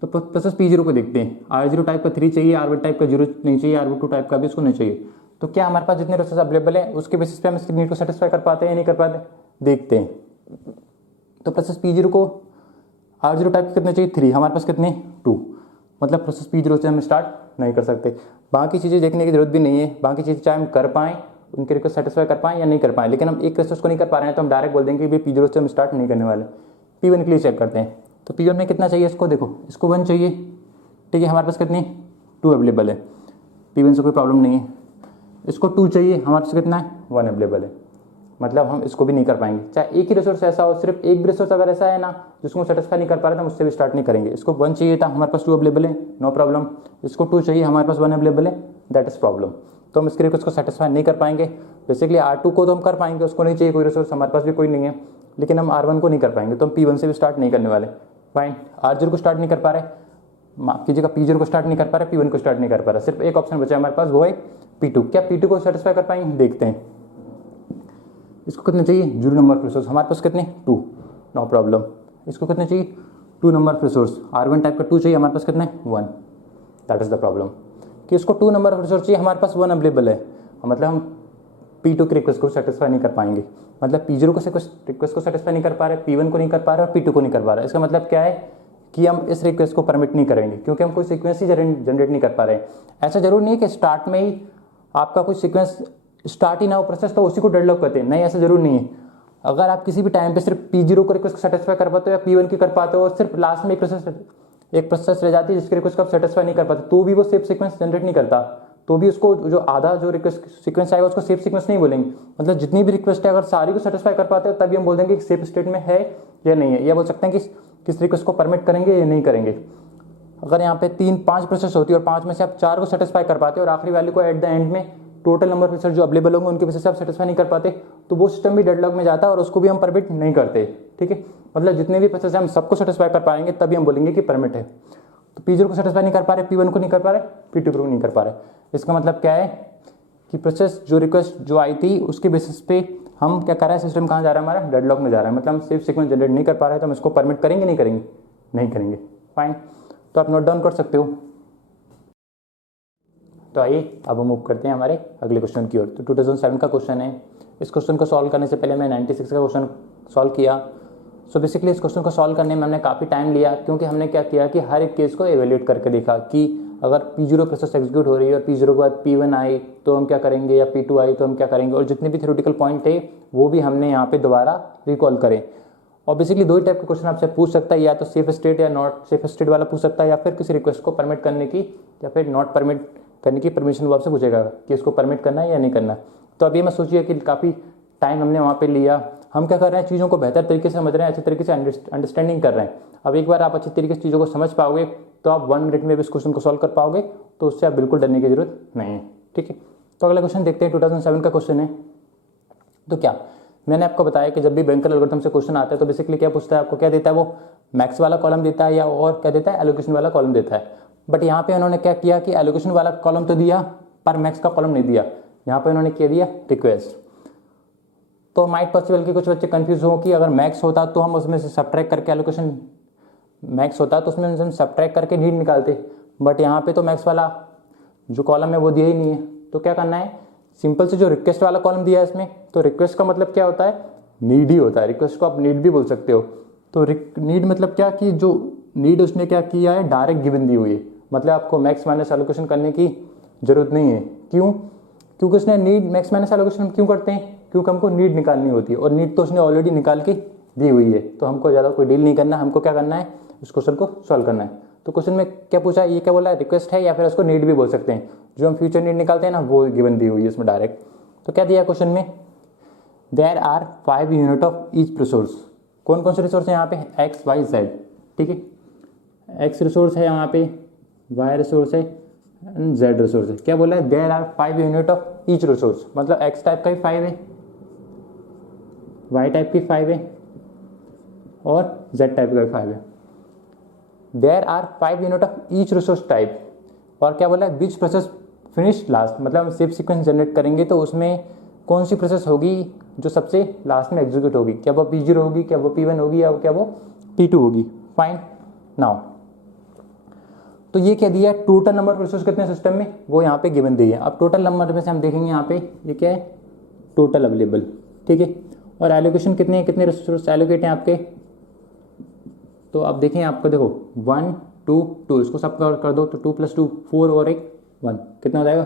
तो प्रोसेस P0 को देखते हैं, R0 टाइप का 3 चाहिए, R1 टाइप का 0 नहीं चाहिए, R2 टाइप का भी उसको नहीं चाहिए। तो क्या हमारे पास जितने रिसोर्स अवेलेबल है उसके बेसिस पे हम इसकी नीड को सेटिस्फाई कर पाते हैं या नहीं कर पाते, देखते हैं। तो प्रोसेस P0 को R0 टाइप के कितने चाहिए, 3, हमारे पास कितने 2, मतलब प्रोसेस P0 से हम स्टार्ट नहीं कर सकते। बाकी चीज़ें देखने की जरूरत भी नहीं है, बाकी चीज़ें चाहे हम कर पाएँ, उनके रिक्वेस्ट सेटिस्फाई कर पाएँ या नहीं कर पाएँ, लेकिन हम एक रिक्वेस्ट को नहीं कर पा रहे हैं तो हम डायरेक्ट बोल देंगे कि P0 से हम स्टार्ट नहीं करने वाले। P1 के लिए चेक करते हैं। तो P1 में कितना चाहिए, इसको देखो, इसको 1 चाहिए, ठीक है, हमारे पास कितनी 2 अवेलेबल है, P1 से कोई प्रॉब्लम नहीं है। इसको 2 चाहिए, हमारे पास कितना है 1 अवेलेबल है, मतलब हम इसको भी नहीं कर पाएंगे। चाहे एक ही रिसोर्स ऐसा हो, सिर्फ एक भी रिसोर्स अगर ऐसा है ना जिसको सेटिस्फाई नहीं कर पा रहे तो हम उससे भी स्टार्ट नहीं करेंगे। इसको 1 चाहिए था, हमारे पास 2 अवेलेबल है, नो प्रॉब्लम। इसको 2 चाहिए, हमारे पास 1 अवेलेबल है, दैट इज प्रॉब्लम। तो हम इसके रिक्वेस्ट को सेटिस्फाई नहीं कर पाएंगे। बेसिकली R2 को तो हम कर पाएंगे, उसको नहीं चाहिए कोई रिसोर्स, हमारे पास भी कोई नहीं है, लेकिन हम R1 को नहीं कर पाएंगे, तो हम P1 से भी स्टार्ट नहीं करने वाले, फाइन। R0 को स्टार्ट नहीं कर पा रहे, माफ कीजिएगा, P0 को स्टार्ट नहीं कर पा रहे, P1 को स्टार्ट नहीं कर पा रहे, सिर्फ एक ऑप्शन बचा है हमारे पास, वो है P2। क्या P2 को सेटिस्फाई कर पाएंगे, देखते हैं। इसको कितने चाहिए, 0 नंबर रिसोर्स, हमारे पास कितने 2, नो प्रॉब्लम। इसको कितने चाहिए 2 नंबर रिसोर्स, R1 टाइप का 2 चाहिए, हमारे पास कितने 1, दैट इज द प्रॉब्लम कि इसको 2 नंबर रिसोर्स चाहिए, हमारे पास 1 अवेलेबल है, मतलब हम P2 के रिक्वेस्ट को सेटिस्फाई नहीं कर पाएंगे। मतलब P0 को रिक्वेस्ट को सेटिस्फाई नहीं कर पा रहे, P1 को नहीं कर पा रहे और P2 को नहीं कर पा रहे। इसका मतलब क्या है कि हम इस रिक्वेस्ट को परमिट नहीं करेंगे, क्योंकि हम कोई सीक्वेंस ही जनरेट नहीं कर पा रहे। ऐसा जरूर नहीं है कि स्टार्ट में ही आपका कोई सीक्वेंस स्टार्ट ही ना हो प्रोसेस तो उसी को डेडलॉक करते हैं, नहीं, ऐसा जरूर नहीं है। अगर आप किसी भी टाइम पे सिर्फ P0 को रिक्वेस्ट सेटिस्फाई कर पाते हो या P1 की कर पाते हो और सिर्फ लास्ट में एक प्रोसेस रह जाती है जिसकी रिक्वेस्ट को आप सेटिस्फाई नहीं कर पाते, तो भी वो सेफ सीक्वेंस जनरेट नहीं करता, तो भी उसको जो आधा जो रिक्वेस्ट सीक्वेंस आएगा उसको सेफ सीक्वेंस नहीं बोलेंगे। मतलब जितनी भी रिक्वेस्ट है अगर सारी को सेटिस्फाई कर पाते हो तभी हम बोल देंगे कि सेफ स्टेट में है या नहीं है, या बोल सकते हैं कि किस रिक्वेस्ट को परमिट करेंगे या नहीं करेंगे। अगर यहाँ पे 3-5 प्रोसेस होती है और 5 में से आप 4 को सेटिस्फाई कर पाते हो और आखिरी वैल्यू को एट द एंड में टोटल नंबर प्रोसेस जो अवेलेबल होंगे उनके बेसिस से आप सेटिस्फाई नहीं कर पाते, तो वो सिस्टम भी डेडलॉक में जाता है और उसको भी हम परमिट नहीं करते, ठीक है। मतलब जितने भी प्रोसेस है हम सबको सेटिस्फाई कर पाएंगे तभी हम बोलेंगे कि परमिट है। तो P0 को सेटिस्फाई नहीं कर पा रहे, P1 को नहीं कर पा रहे, P2 को नहीं कर पा रहे। इसका मतलब क्या है कि प्रोसेस जो रिक्वेस्ट जो आई थी उसके बेसिस पे हम क्या कर रहे हैं, सिस्टम कहाँ जा रहा है, हमारा डेडलॉक में जा रहा है, मतलब हम सेफ सीक्वेंस जनरेट नहीं कर पा रहे, तो हम इसको परमिट करेंगे नहीं करेंगे, नहीं करेंगे, फाइन। तो आप नोट डाउन कर सकते हो। तो आइए अब हम मूव करते हैं हमारे अगले क्वेश्चन की ओर। तो 2007 का क्वेश्चन है। इस क्वेश्चन को सॉल्व करने से पहले मैं 96 का क्वेश्चन सॉल्व किया सो बेसिकली इस क्वेश्चन को सॉल्व करने में हमने काफ़ी टाइम लिया, क्योंकि हमने क्या किया कि हर एक केस को एवेल्यूएट करके देखा कि अगर P0 प्रोसेस एग्जीक्यूट हो रही है और P0 के बाद P1 आई तो हम क्या करेंगे, या P2 आई तो हम क्या करेंगे, और जितने भी थ्योरेटिकल पॉइंट थे वो भी हमने यहाँ पे दोबारा रिकॉल करें। और बेसिकली दो ही टाइप के क्वेश्चन आपसे पूछ सकता है, या तो सेफ स्टेट या नॉट सेफ स्टेट वाला पूछ सकता है, या फिर किसी रिक्वेस्ट को परमिट करने की या फिर नॉट परमिट करने की परमिशन वो आपसे पूछेगा कि इसको परमिट करना है या नहीं करना। तो अभी मैं सोचिए कि काफ़ी टाइम हमने वहाँ पे लिया, हम क्या कर रहे हैं, चीज़ों को बेहतर तरीके से समझ रहे हैं, अच्छे तरीके से अंडरस्टैंडिंग कर रहे हैं। अब एक बार आप अच्छी तरीके से चीज़ों को समझ पाओगे तो आप 1 मिनट में भी इस क्वेश्चन को सॉल्व कर पाओगे, तो उससे आप बिल्कुल डरने की जरूरत नहीं है। ठीक है, तो अगला क्वेश्चन देखते हैं। 2007 का क्वेश्चन है। तो क्या मैंने आपको बताया कि जब भी बैंकर एल्गोरिथम से क्वेश्चन आता है तो बेसिकली क्या पूछता है, आपको क्या देता है, वो मैक्स वाला कॉलम देता है या और क्या देता है, एलोकेशन वाला कॉलम देता है। बट यहाँ पे उन्होंने क्या किया कि एलोकेशन वाला कॉलम तो दिया पर मैक्स का कॉलम नहीं दिया। यहाँ पे उन्होंने क्या दिया, रिक्वेस्ट। तो माइट पॉसिबल कि कुछ बच्चे कंफ्यूज हो कि अगर मैक्स होता तो हम उसमें से सब्ट्रैक्ट करके, एलोकेशन मैक्स होता तो उसमें हम सब्ट्रैक्ट करके नीड निकालते, बट यहाँ पे तो मैक्स वाला जो कॉलम है वो दिया ही नहीं है। तो क्या करना है, सिंपल से जो रिक्वेस्ट वाला कॉलम दिया है इसमें, तो रिक्वेस्ट का मतलब क्या होता है, नीड ही होता है। रिक्वेस्ट को आप नीड भी बोल सकते हो। तो नीड मतलब क्या कि जो नीड उसने क्या किया है, डायरेक्ट गिवन दी हुई है, मतलब आपको मैक्स माइनस एलोकेशन करने की जरूरत नहीं है। क्यों, क्योंकि उसने नीड मैक्स माइनस एलोकेशन हम क्यों करते हैं, क्योंकि हमको नीड निकालनी होती है और नीड तो उसने ऑलरेडी निकाल के दी हुई है, तो हमको ज़्यादा कोई डील नहीं करना, हमको क्या करना है, उस क्वेश्चन को सॉल्व करना है। तो क्वेश्चन में क्या पूछा, ये क्या बोला, रिक्वेस्ट है या फिर उसको नीड भी बोल सकते हैं, जो हम फ्यूचर नीड निकालते हैं ना वो गिवन दी हुई है इसमें डायरेक्ट। तो क्या दिया क्वेश्चन में, there are 5 unit of each resource. कौन कौन से रिसोर्स है यहाँ पे, एक्स वाई जेड। ठीक है, एक्स रिसोर्स है यहाँ पे, वाई रिसोर्स है, जेड रिसोर्स है। क्या बोला है, there are 5 unit of each resource, मतलब एक्स टाइप का ही 5 है, वाई टाइप की 5 है और जेड टाइप का भी 5 है। There are 5 unit of each resource type. और क्या बोला है, विच प्रोसेस फिनिश लास्ट, मतलब हम शिफ्ट सीक्वेंस जनरेट करेंगे तो उसमें कौन सी प्रोसेस होगी जो सबसे लास्ट में एग्जीक्यूट होगी, क्या वो P0 होगी, क्या वो P1 होगी, या क्या वो P2 होगी। फाइन, नाउ तो ये क्या दिया है, टोटल नंबर ऑफ रिसोर्स कितने सिस्टम में वो यहाँ पे गिवन दी है। अब टोटल नंबर में से हम देखेंगे यहाँ पे ये क्या है, टोटल अवेलेबल। ठीक है, और एलोकेशन कितने कितने रिसोर्स एलोकेट हैं आपके, तो आप देखें, आपको देखो 1 2 2 इसको सब कर दो तो 2 + 2 4 और 1 1 कितना हो जाएगा,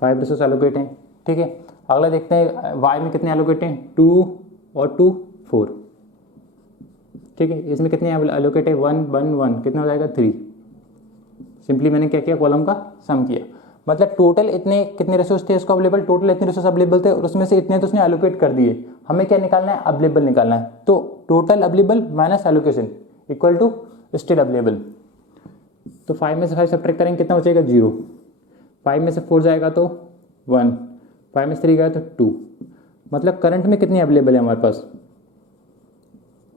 5 रिसोर्स एलोकेट हैं। ठीक है, अगला देखते हैं वाई में कितने एलोकेट हैं, 2 और 2 4। ठीक है, इसमें कितने एलोकेट है, 1 1 1 कितना हो जाएगा, 3। सिंपली मैंने क्या किया, कॉलम का सम किया, मतलब टोटल इतने कितने रिसोर्स थे इसको अवेलेबल, टोटल इतने रिसोर्स अवेलेबल थे और उसमें से इतने तो उसने एलोकेट कर दिए। हमें क्या निकालना है, अवेलेबल निकालना है। तो total available minus allocation equal to still available. तो 5 में से 5 सब्ट्रैक्ट करेंगे कितना बचेगा, 0। 5 में से 4 जाएगा तो 1, 5 में से 3 गया तो 2, मतलब करंट में कितनी अवेलेबल है हमारे पास,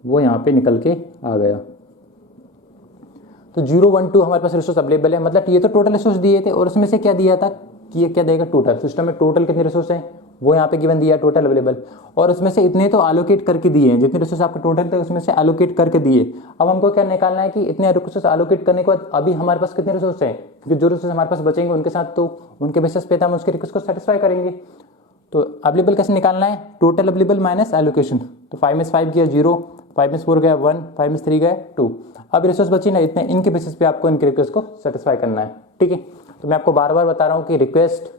वो यहाँ पे निकल के आ गया। तो 0 1 2 हमारे पास रिसोर्स अवेलेबल है, मतलब ये तो टोटल रिसोर्स दिए थे और उसमें से क्या दिया था कि ये क्या देगा, टोटल सिस्टम में टोटल कितने रिसोर्स हैं वो यहाँ पे गिवन दिया, टोटल अवेलेबल, और उसमें से इतने तो एलोकेट करके दिए हैं, जितने रिसोर्स आपके टोटल थे उसमें से एलोकेट करके दिए। अब हमको क्या निकालना है कि इतने रिसोर्स एलोकेट करने के बाद अभी हमारे पास कितने रिसोर्स हैं, क्योंकि जो रिसोर्स हमारे पास बचेंगे उनके साथ तो उनके बेसिस पे हम उसके रिक्वेस्ट को सेटिस्फाई करेंगे। तो अवेलेबल कैसे निकालना है, टोटल अवेलेबल माइनस एलोकेशन। तो 5 में से 5 गया 0, 5 में से 4 गया 1, 5 में से 3 गया 2। अब रिसोर्स बची ना इतने, इनके बेसिस पे आपको इनके रिक्वेस्ट को सेटिस्फाई करना है। ठीक है, तो मैं आपको बार बार बता रहा हूँ कि रिक्वेस्ट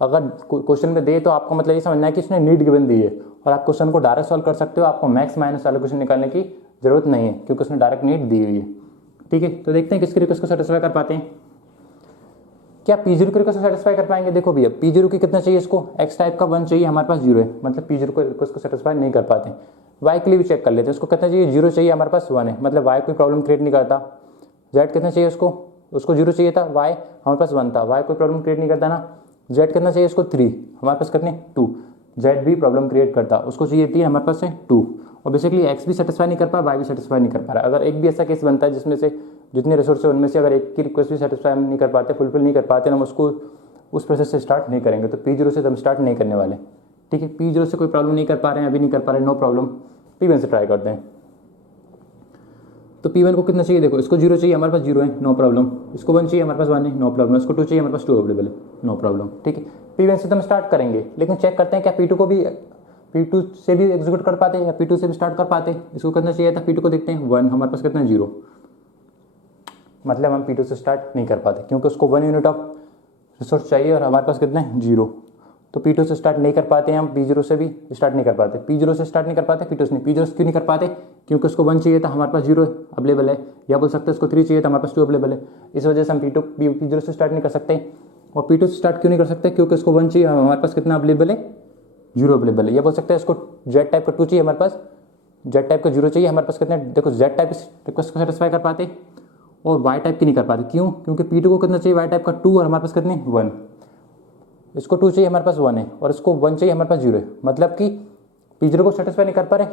अगर क्वेश्चन में दे तो आपको मतलब ये समझना है कि इसने नीड गिवन दी है और आप क्वेश्चन को डायरेक्ट सॉल्व कर सकते हो, आपको मैक्स माइनस एलोकेशन निकालने की जरूरत नहीं है क्योंकि उसने डायरेक्ट नीड दी हुई है। ठीक है, तो देखते हैं किसकी रिक्वेस्ट को सेटिस्फाई कर पाते हैं। क्या P0 की रिक्वेस्ट को सेटिस्फाई कर पाएंगे, देखो भैया P0 की कितना चाहिए, इसको एक्स टाइप का 1 चाहिए, हमारे पास 0 है, मतलब P0 को रिक्वेस्ट को सेटिस्फाई नहीं कर पाते। वाई के लिए भी चेक कर लेते हैं, उसको कितना चाहिए, 0 चाहिए, हमारे पास 1 है, मतलब वाई कोई प्रॉब्लम क्रिएट नहीं करता। जेड कितना चाहिए उसको 0 चाहिए था, वाई हमारे पास 1 था, वाई कोई प्रॉब्लम क्रिएट नहीं करता ना। जेड कितना चाहिए उसको 3, हमारे पास कितने 2, जेड भी प्रॉब्लम क्रिएट करता, उसको चाहिए 3, हमारे पास है 2। और बेसिकली एक्स भी सेटिस्फाई नहीं कर पा, वाई भी सेटिस्फाई नहीं कर पा रहा। अगर एक भी ऐसा केस बनता है जिसमें से जितने रिसोर्स है उनमें से अगर एक की रिक्वेस्ट भी सेटिस्फाई नहीं कर पाते, फुलफिल नहीं कर पाते, हम उसको उस प्रोसेस से स्टार्ट नहीं करेंगे। तो P0 से हम स्टार्ट नहीं करने वाले। ठीक है, P0 से कोई प्रॉब्लम नहीं कर पा रहे हैं, अभी नहीं कर पा रहे, नो प्रॉब्लम, P1 से ट्राई करते हैं। तो P1 को कितना चाहिए, देखो इसको 0 चाहिए, हमारे पास 0 है, नो प्रॉब्लम। इसको 1 चाहिए, हमारे पास 1 है, नो प्रॉब्लम। इसको 2 चाहिए, हमारे पास 2 अवेलेबल है, नो प्रॉब्लम। ठीक है, P1 से तो हम स्टार्ट करेंगे, लेकिन चेक करते हैं क्या P2 से भी एग्जीक्यूट कर पाते या P2 से भी स्टार्ट कर पाते। इसको कितना चाहिए था, P2 को देखते हैं 1, हमारे पास कितना 0, मतलब हम P2 से स्टार्ट नहीं कर पाते क्योंकि उसको 1 यूनिट ऑफ रिसोर्स चाहिए और हमारे पास कितना है 0। तो P2 से स्टार्ट नहीं कर पाते हैं हम, P0 से भी स्टार्ट नहीं कर पाते, P0 से स्टार्ट नहीं कर पाते, P2 से नहीं। P0 से क्यों नहीं कर पाते, क्योंकि उसको 1 चाहिए था, हमारे पास 0 अवेलेबल है, या बोल सकते हैं उसको 3 चाहिए था, हमारे पास 2 अवेलेबल है। इस वजह से हम P0 से स्टार्ट नहीं कर सकते। और P2 से स्टार्ट क्यों नहीं कर सकते, क्योंकि उसको 1 चाहिए, हमारे पास कितना अवेलेबल है 0 अवेलेबल है। या बोल सकते हैं इसको Z टाइप का 2 चाहिए, हमारे पास Z टाइप का 0 चाहिए, हमारे पास कितना, देखो Z टाइप रिक्वेस्ट को सेटिस्फाई कर पाते और Y टाइप की नहीं कर पाते। क्यों, क्योंकि P2 को कितना चाहिए Y टाइप का 2 और हमारे पास कितने 1, इसको 2 चाहिए, हमारे पास 1 है, और इसको 1 चाहिए, हमारे पास 0 है। मतलब कि P0 को सेटिस्फाई नहीं कर पा रहे,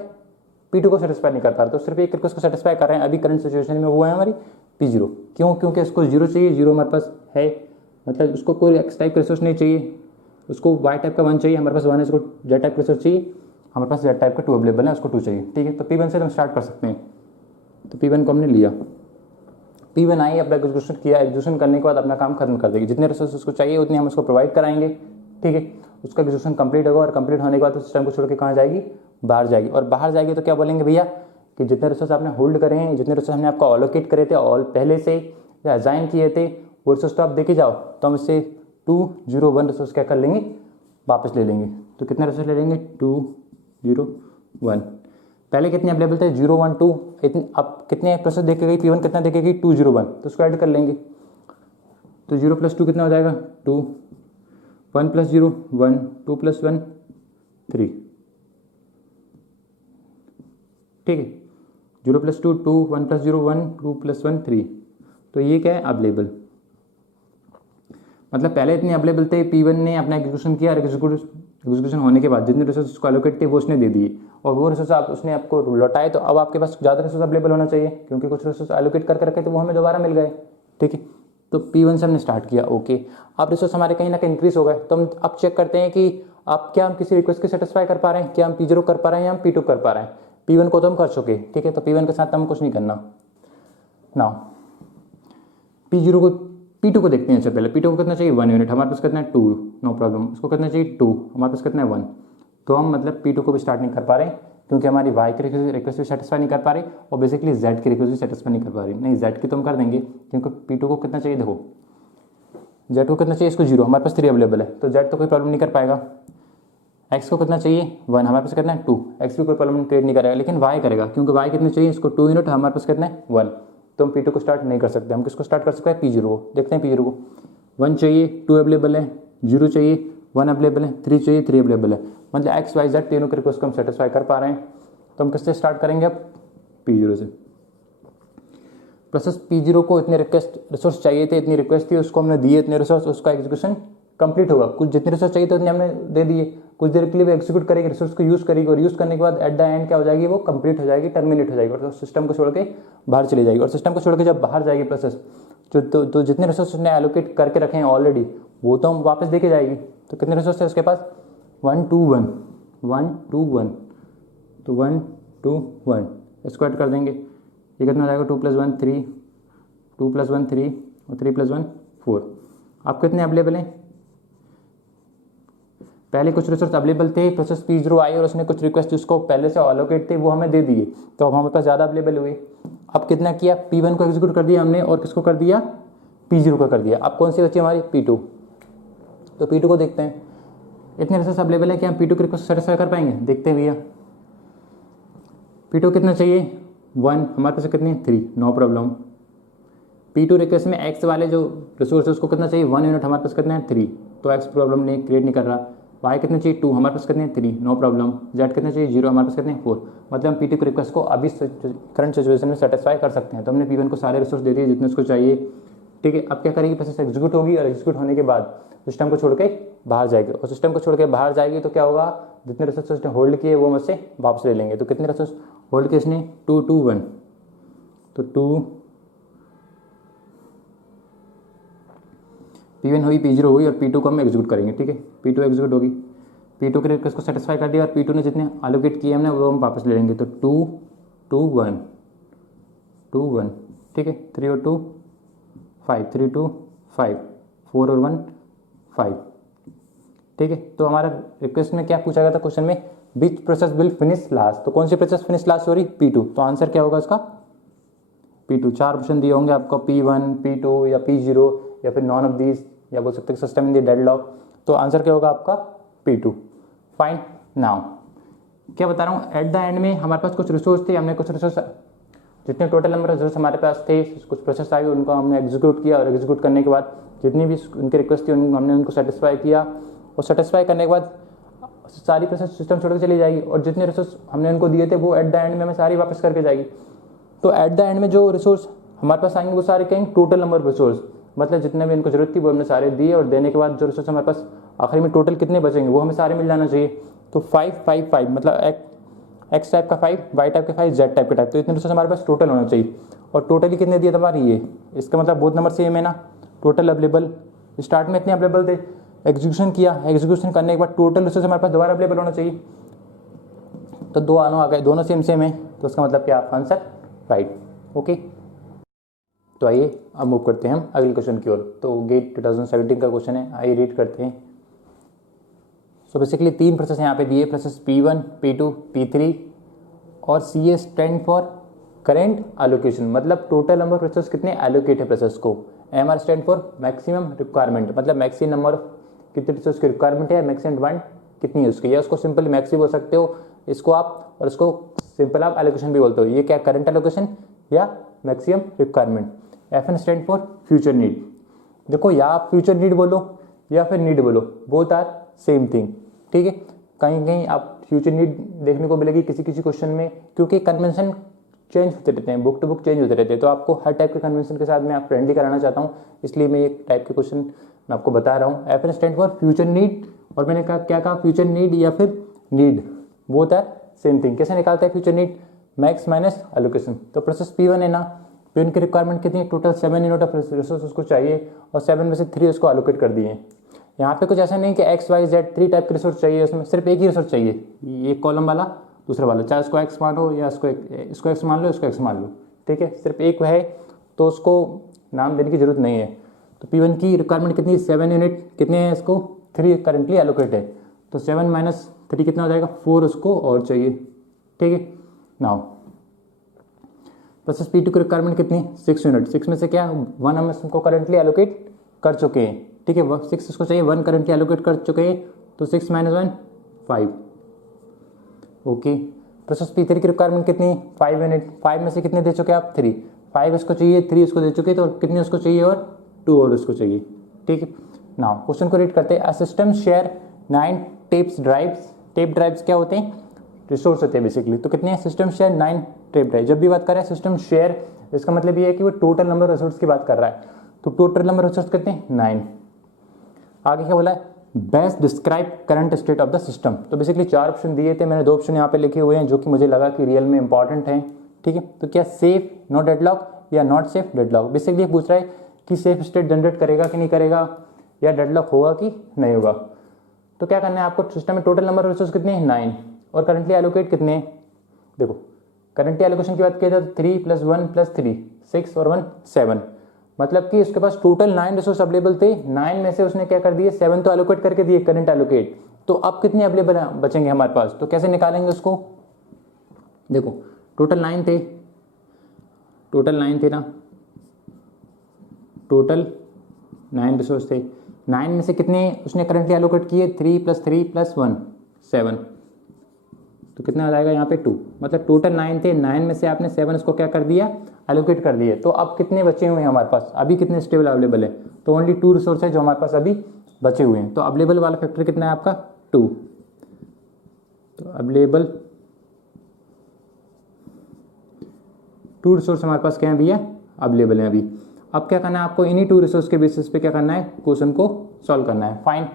P2 को सेटिस्फाई नहीं कर पा रहे, तो सिर्फ एक रिक्वेस्ट को सेटिस्फाई कर रहे हैं अभी करंट सिचुएशन में, वो है हमारी P0। क्यों, क्योंकि इसको 0 चाहिए, 0 हमारे पास है, मतलब उसको कोई X टाइप का रिसोर्स नहीं चाहिए, उसको Y टाइप का 1 चाहिए, हमारे पास 1 है, इसको Z टाइप का रिसोर्स चाहिए, हमारे पास Z टाइप का 2 अवेलेबल है, उसको 2 चाहिए। ठीक है, तो P1 से हम स्टार्ट कर सकते हैं। तो P1 को हमने लिया, P1 आई, अपना एग्जीक्यूशन किया, एग्जीक्यूशन करने के बाद अपना काम खत्म कर देगी, जितने रिसोर्स उसको चाहिए उतने हम उसको प्रोवाइड कराएंगे। ठीक है, उसका एग्जीक्यूशन कंप्लीट होगा और कंप्लीट होने के बाद सिस्टम को छोड़ के कहाँ जाएगी, बाहर जाएगी। और बाहर जाएगी तो क्या बोलेंगे भैया कि जितने रिसोर्स आपने होल्ड करे हैं, जितने रिसोर्स हमने आपको अलोकेट करे थे ऑल पहले से या असाइन किए थे, वो रिसोर्स तो आप देखे जाओ, तो हम इससे 2, 0, 1 रिसोर्स क्या कर लेंगे, वापस ले लेंगे। तो कितने रिसोर्स ले लेंगे, 2, 0, 1। पहले कितने अवेलेबल थे, 0, 1, 2, इतने, अब कितने प्रोसेस देखे गई, P1 कितना देखे गई, 2, 0, 1, तो उसको ऐड कर लेंगे। तो 0 + 2 कितना हो जाएगा, 2, 1 + 0, 1, 2 + 1, 3। ठीक है, 0 + 2, 2, 1 + 0, 1, 2 + 1, 3। तो ये क्या है, अवेलेबल, मतलब पहले इतने अवेलेबल थे, P1 ने अपना एग्जीक्यूशन किया और एग्जीक्यूशन होने के बाद जितने रिसोर्स उसको एलोकेट थे वो उसने दे दिए, और वो रिसोर्स उसने आपको लौटाए, तो अब आपके पास ज़्यादा रिसोर्स अवेलेबल होना चाहिए, क्योंकि कुछ रिसोर्स एलोकेट करके रखे थे वो हमें दोबारा मिल गए। ठीक है, तो P1 से हमने स्टार्ट किया, ओके। अब रिसोर्स हमारे कहीं ना कहीं इंक्रीज हो गए, तो हम अब चेक करते हैं कि अब क्या हम किसी रिक्वेस्ट को सेटिस्फाई कर पा रहे हैं, क्या हम P0 कर पा रहे हैं या हम P2 कर पा रहे हैं। P1 को तो हम कर चुके, ठीक है, तो P1 के साथ हम कुछ नहीं करना। नाउ P2 को देखते हैं। इससे पहले P2 को कितना चाहिए, 1 यूनिट, हमारे पास कितना है 2, नो प्रॉब्लम। उसको कितना चाहिए 2, हमारे पास कितना है 1। तो हम मतलब P2 को भी स्टार्ट नहीं कर पा रहे क्योंकि हमारी Y की रिक्वेस्ट भी सेटिस्फाई नहीं कर पा रही और बेसिकली Z की रिक्वेस्ट भी सेटिस्फाई नहीं कर पा रही। नहीं, Z की तो हम कर देंगे क्योंकि P2 को कितना चाहिए, देखो Z को कितना चाहिए, इसको 0, हमारे पास 3 अवेलेबल है, तो Z तो कोई प्रॉब्लम नहीं कर पाएगा। X को कितना चाहिए, 1, हमारे पास कितना है 2, X भी कोई प्रॉब्लम क्रिएट नहीं करेगा, लेकिन Y करेगा क्योंकि Y कितने चाहिए, इसको 2 यूनिट, हमारे पास कितना है 1। तो हम P2 को स्टार्ट नहीं कर सकते, हम किसको स्टार्ट कर सकते हैं, P0 को। देखते हैं P0 को, 1 चाहिए, 2 अवेलेबल है, 0 चाहिए, 1 अवेलेबल है, 3 चाहिए, 3 अवेलेबल है, मतलब X, Y, Z तीनों के रिक्वेस्ट को हम सेटिस्फाई कर पा रहे हैं। तो हम किससे स्टार्ट करेंगे, अब P0 से। प्रोसेस P0 को इतने रिसोर्स चाहिए थे, इतनी रिक्वेस्ट थी, उसको हमने दिए इतने रिसोर्स, उसका एग्जीक्यूशन कंप्लीट होगा। कुछ जितने रिसोर्स चाहिए थे उतने हमने दे दिए, कुछ देर के लिए वो एक्सिक्यूट करेगी, रिसोर्स को यूज़ करेगी, और यूज़ करने के बाद एट द एंड क्या हो जाएगी, वो कंप्लीट हो जाएगी, टर्मिनेट हो जाएगी, और सिस्टम को छोड़ के बाहर चली जाएगी। और सिस्टम को छोड़ के जब बाहर जाएगी प्रोसेस, तो जितने रिसोर्स उसने एलोकेट करके रखे हैं ऑलरेडी, वो तो हम वापस देके जाएगी। तो कितने रिसोर्स है उसके पास, 1, 2, 1, 1, 2, 1, तो 1, 2, 1, इसको ऐड कर देंगे, ये कितना हो जाएगा, 2 + 1, 3, 2 + 1, 3, और 3 + 1, 4। आप कितने अवेलेबल हैं, पहले कुछ रिसोर्स अवेलेबल थे, प्रोसेस P0 आई और उसने कुछ रिक्वेस्ट उसको पहले से अलोकेट थे वो हमें दे दिए, तो अब हमारे पास ज़्यादा अवेलेबल हुए। अब कितना किया, P1 को एग्जीक्यूट कर दिया हमने, और किसको कर दिया, P0 को कर दिया। अब कौन सी बची हमारी, P2। तो P2 को देखते हैं, इतने रिसोर्स अवेलेबल है कि हम P2 की रिक्वेस्ट सेटिस्फाई कर पाएंगे, देखते हैं भैया। P2 कितना चाहिए, 1, हमारे पास कितनी है 3, नो प्रॉब्लम। P2 रिक्वेस्ट में X वाले जो रिसोर्स है उसको कितना चाहिए, 1 यूनिट, हमारे पास कितना है 3, तो X प्रॉब्लम नहीं क्रिएट नहीं कर रहा। Y कितना चाहिए 2, हमारे पास कितने 3, नो प्रॉब्लम। Z कितना चाहिए 0, हमारे पास कितने 4, मतलब हम P2 की रिक्वेस्ट को अभी करंट सिचुएशन में सेटिस्फाई कर सकते हैं। तो हमने P1 को सारे रिसोर्स दे दिए जितने उसको चाहिए, ठीक है। अब क्या करेगी, प्रोसेस एग्जीक्यूट होगी, और एग्जीक्यूट होने के बाद सिस्टम को छोड़ के बाहर जाएगी, और सिस्टम को छोड़ के बाहर जाएगी तो क्या होगा, जितने रिसोर्स उसने होल्ड किए वो मुझसे वापस ले लेंगे। तो कितने रिसोर्स होल्ड किए इसने, 2, 2, 1, तो 2 P1 हुई, P0 हुई, और P2 को हम एग्जीक्यूट करेंगे, ठीक है। P2 एग्जीक्यूट होगी, P2 के रिक्वेस्ट को सेटिस्फाई कर दिया, और P2 ने जितने एलोकेट किए हमने वो हम वापस ले लेंगे। तो 2, 2, 1, 2, 1, ठीक है, 3 और 2, 5, 3, 2, 5, 4 और 1, 5, ठीक है। तो हमारा रिक्वेस्ट में क्या पूछा गया था क्वेश्चन में, which process will finish last, तो कौन सी प्रोसेस फिनिश लास्ट हो रही, P2। तो आंसर क्या होगा इसका, P2। 4 ऑप्शन दिए होंगे आपको, P1, P2 या P0 या फिर नॉन ऑफ दीज, या बोल सकते हैं सिस्टम इन द डेडलॉक। तो आंसर क्या होगा आपका P2। फाइन। नाउ क्या बता रहा हूँ, एट द एंड में हमारे पास कुछ रिसोर्स थे, हमने कुछ रिसोर्स, जितने टोटल नंबर रिसोर्स हमारे पास थे, कुछ प्रोसेस आए उनको हमने एग्जीक्यूट किया, और एग्जीक्यूट करने के बाद जितनी भी उनकी रिक्वेस्ट थी हमने उनको सेटिस्फाई किया, और सेटिस्फाई करने के बाद सारी प्रोसेस सिस्टम छोड़ के चली जाएगी, और जितने रिसोर्स हमने उनको दिए थे वो एट द एंड में हमें सारी वापस करके जाएगी। तो एट द एंड में जो रिसोर्स हमारे पास आएंगे वो सारे कहेंगे टोटल नंबर ऑफ रिसोर्स, मतलब जितने भी इनको जरूरत थी वो हमने सारे दिए, और देने के बाद जो रिसोर्स हमारे पास आखिरी में टोटल कितने बचेंगे वो हमें सारे मिल जाना चाहिए। तो 5 5 5 मतलब एक्स टाइप का 5, वाई टाइप का 5, जेड टाइप का टाइप, तो इतने रिसोर्स हमारे पास टोटल होना चाहिए। और टोटली कितने दिए हमारे ये, इसका मतलब बोथ नंबर सेम है ना। टोटल अवेलेबल, स्टार्ट में इतने अवेलेबल थे, एग्जीक्यूशन किया, एग्जीक्यूशन करने के बाद टोटल रिसोर्स हमारे पास दोबारा अवेलेबल होना चाहिए। तो दो आनो आ गए, दोनों सेम सेम है, तो उसका मतलब क्या, आंसर राइट। ओके, तो आइए अब मूव करते हैं हम अगले क्वेश्चन की ओर। तो गेट 2017 का क्वेश्चन है, आइए रीड करते हैं। सो बेसिकली 3 प्रोसेस यहाँ पे दिए, प्रोसेस P1, P2, P3, और CS stand for current allocation, मतलब टोटल नंबर प्रोसेस कितने एलोकेट है प्रोसेस को। MR stand for maximum requirement, मतलब मैक्सिमम नंबर कितने रिसोर्स की रिक्वायरमेंट है, मैक्सिमम डिमांड कितनी है उसकी, या उसको सिंपल मैक्सी बोल सकते हो इसको आप, और इसको सिंपल आप एलोकेशन भी बोलते हो। ये क्या, करंट एलोकेशन या maximum requirement. FN stand for future need, देखो या आप फ्यूचर नीड बोलो या फिर नीड बोलो, बोथ आर सेम थिंग, ठीक है। कहीं कहीं आप फ्यूचर नीड देखने को मिलेगी किसी किसी क्वेश्चन में, क्योंकि कन्वेंशन चेंज होते रहते हैं, बुक टू बुक चेंज होते रहते हैं, तो आपको हर टाइप के कन्वेंशन के साथ मैं आप फ्रेंडली कराना चाहता हूँ, इसलिए मैं एक टाइप के क्वेश्चन मैं आपको बता रहा हूँ। FN stand for future need, और मैंने कहा क्या कहा, फ्यूचर नीड या फिर need, both are same thing. कैसे निकालते हैं future need, max minus allocation. तो प्रोसेस P1 है ना, P1 की रिक्वायरमेंट कितनी है, टोटल 7 यूनिट ऑफ रिसोर्स उसको चाहिए, और 7 में से 3 उसको एलोकेट कर दिए। यहाँ पे कुछ ऐसा नहीं कि X Y Z 3 टाइप के रिसोर्स चाहिए, उसमें सिर्फ एक ही रिसोर्स चाहिए, एक कॉलम वाला दूसरा वाला, चाहे उसको X मानो या इसको X मान लो, इसको X मान लो, ठीक है, सिर्फ एक है तो उसको नाम देने की जरूरत नहीं है। तो P1 की रिक्वायरमेंट कितनी, 7 यूनिट, कितने हैं इसको, 3 करेंटली एलोकेट है, तो 7 माइनस 3 कितना हो जाएगा, 4 उसको और चाहिए, ठीक है। नाउ प्रोसेस P2 की रिक्वायरमेंट कितनी, 6 यूनिट, 6 में से क्या 1 हम इसको करेंटली एलोकेट कर चुके हैं, ठीक है, 6 इसको चाहिए, 1 करेंटली एलोकेट कर चुके हैं, तो 6 माइनस 1 5। ओके, प्रोसेस P3 की रिक्वायरमेंट कितनी, 5 यूनिट, 5 में से कितने दे चुके आप, 3, 5 इसको चाहिए, 3 इसको दे चुके, तो कितने उसको चाहिए, और 2 और उसको चाहिए, ठीक है। नाउ क्वेश्चन को रीड करते हैं। A system share 9 tapes drives, tape drives क्या होते हैं, रिसोर्स होते हैं बेसिकली। तो कितने हैं, सिस्टम शेयर 9 टेप ड्राइव। जब भी बात कर रहे हैं सिस्टम शेयर, इसका मतलब ये है कि वो टोटल नंबर रिसोर्स की बात कर रहा है, तो टोटल नंबर रिसोर्स कितने हैं, 9। आगे क्या बोला है, best describe current state of the system. तो बेसिकली 4 ऑप्शन दिए थे, मैंने 2 ऑप्शन यहाँ पे लिखे हुए हैं जो कि मुझे लगा कि रियल में इंपॉर्टेंट हैं, ठीक है। तो क्या सेफ नो डेडलॉक या नॉट सेफ डेडलॉक। बेसिकली पूछ रहा है कि सेफ स्टेट जनरेट करेगा कि नहीं करेगा, या डेडलॉक होगा कि नहीं होगा। तो क्या करना है आपको, सिस्टम में टोटल नंबर रिसोर्स कितने हैं, 9, और करंटली एलोकेट कितने हैं, देखो करंटली एलोकेशन की बात किया तो 3 + 1 + 3 6 और 1 7, मतलब कि उसके पास टोटल 9 रिसोर्स अवेलेबल थे, 9 में से उसने क्या कर दिए, 7 तो एलोकेट करके दिए करंट एलोकेट। तो अब कितने अवेलेबल बचेंगे हमारे पास, तो कैसे निकालेंगे उसको, देखो टोटल 9 थे, टोटल 9 थे ना, टोटल 9 रिसोर्स थे, 9 में से कितने उसने करंटली एलोकेट किए, 3 + 3 + 1 7, तो कितना आ जाएगा यहाँ पे 2, मतलब टोटल 9 थे, 9 में से आपने 7 इसको क्या कर दिया, एलोकेट कर दिए। तो अब कितने बचे हुए हैं हमारे पास, अभी कितने स्टेबल अवेलेबल है, तो ओनली 2 रिसोर्स है जो हमारे पास अभी बचे हुए हैं। तो अवेलेबल वाला फैक्टर कितना है आपका 2, तो अवेलेबल 2 रिसोर्स हमारे पास क्या है भैया, अवेलेबल है अभी। अब क्या करना है आपको, इन्हीं 2 रिसोर्स के बेसिस पे क्या करना है, क्वेश्चन को सॉल्व करना है। फाइन,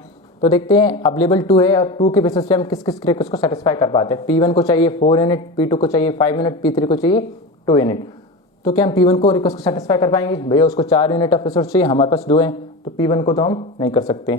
तो देखते हैं अवेलेबल 2 है, और 2 के बेसिस पे हम किस किस रिक्वेस्ट को सेटिस्फाई कर पाते हैं। P1 को चाहिए 4 यूनिट, P2 को चाहिए 5 यूनिट, P3 को चाहिए 2 यूनिट। तो क्या हम P1 को रिक्वेस्ट को सेटिस्फाई कर पाएंगे, भैया उसको 4 यूनिट ऑफ रिसोर्स चाहिए, हमारे पास 2 हैं, तो P1 को तो हम नहीं कर सकते।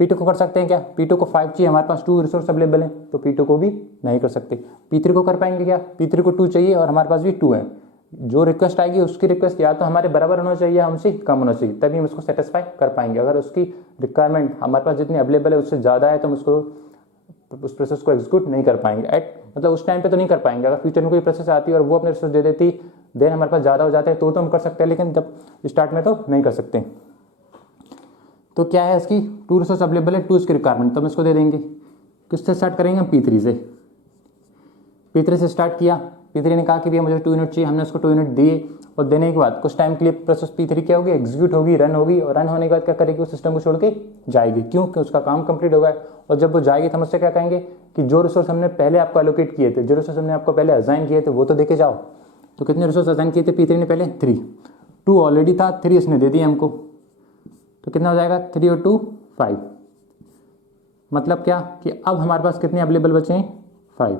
P2 को कर सकते हैं क्या, P2 को 5 चाहिए, हमारे पास 2 रिसोर्स अवेलेबल हैं, तो P2 को भी नहीं कर सकते। P3 को कर पाएंगे क्या, P3 को 2 चाहिए और हमारे पास भी 2 है, जो रिक्वेस्ट आएगी उसकी रिक्वेस्ट या तो हमारे बराबर होना चाहिए, हमसे कम होना चाहिए, तभी हम उसको सेटिस्फाई कर पाएंगे। अगर उसकी रिक्वायरमेंट हमारे पास जितनी अवेलेबल है उससे ज़्यादा है तो हम उसको उस प्रोसेस को एग्जीक्यूट नहीं कर पाएंगे मतलब उस टाइम पे तो नहीं कर पाएंगे। अगर फ्यूचर में कोई प्रोसेस आती है और वो अपने रिसोर्स दे देती देन हमारे पास ज़्यादा हो जाते हैं तो हम कर सकते हैं, लेकिन जब स्टार्ट में तो नहीं कर सकते। तो क्या है इसकी 2 रिसोर्स अवेलेबल है, 2 इसकी रिक्वायरमेंट, तो हम इसको दे देंगे। किससे स्टार्ट करेंगे हम? P3 से। P3 से स्टार्ट किया, P3 ने कहा कि भैया मुझे 2 यूनिट चाहिए, हमने उसको 2 यूनिट दिए और देने के बाद कुछ टाइम के लिए प्रोसेस P3 क्या होगी? एग्जीक्यूट होगी, रन होगी, और रन होने के बाद क्या करेगी? उस सिस्टम को छोड़ के जाएगी। क्यों? कि उसका काम कंप्लीट हो गया। और जब वो जाएगी तो हम उससे क्या कहेंगे कि जो रिसोर्स हमने पहले आपको एलोकेट किए थे, जो रिसोर्स हमने आपको पहले असाइन किए थे वो तो देके जाओ। तो कितने रिसोर्स असाइन किए थे P3 ने पहले? 3। 2 ऑलरेडी था, 3 इसने दे दिया हमको, तो कितना हो जाएगा? 3 और 2 5। मतलब क्या कि अब हमारे पास कितने अवेलेबल बचे हैं? 5।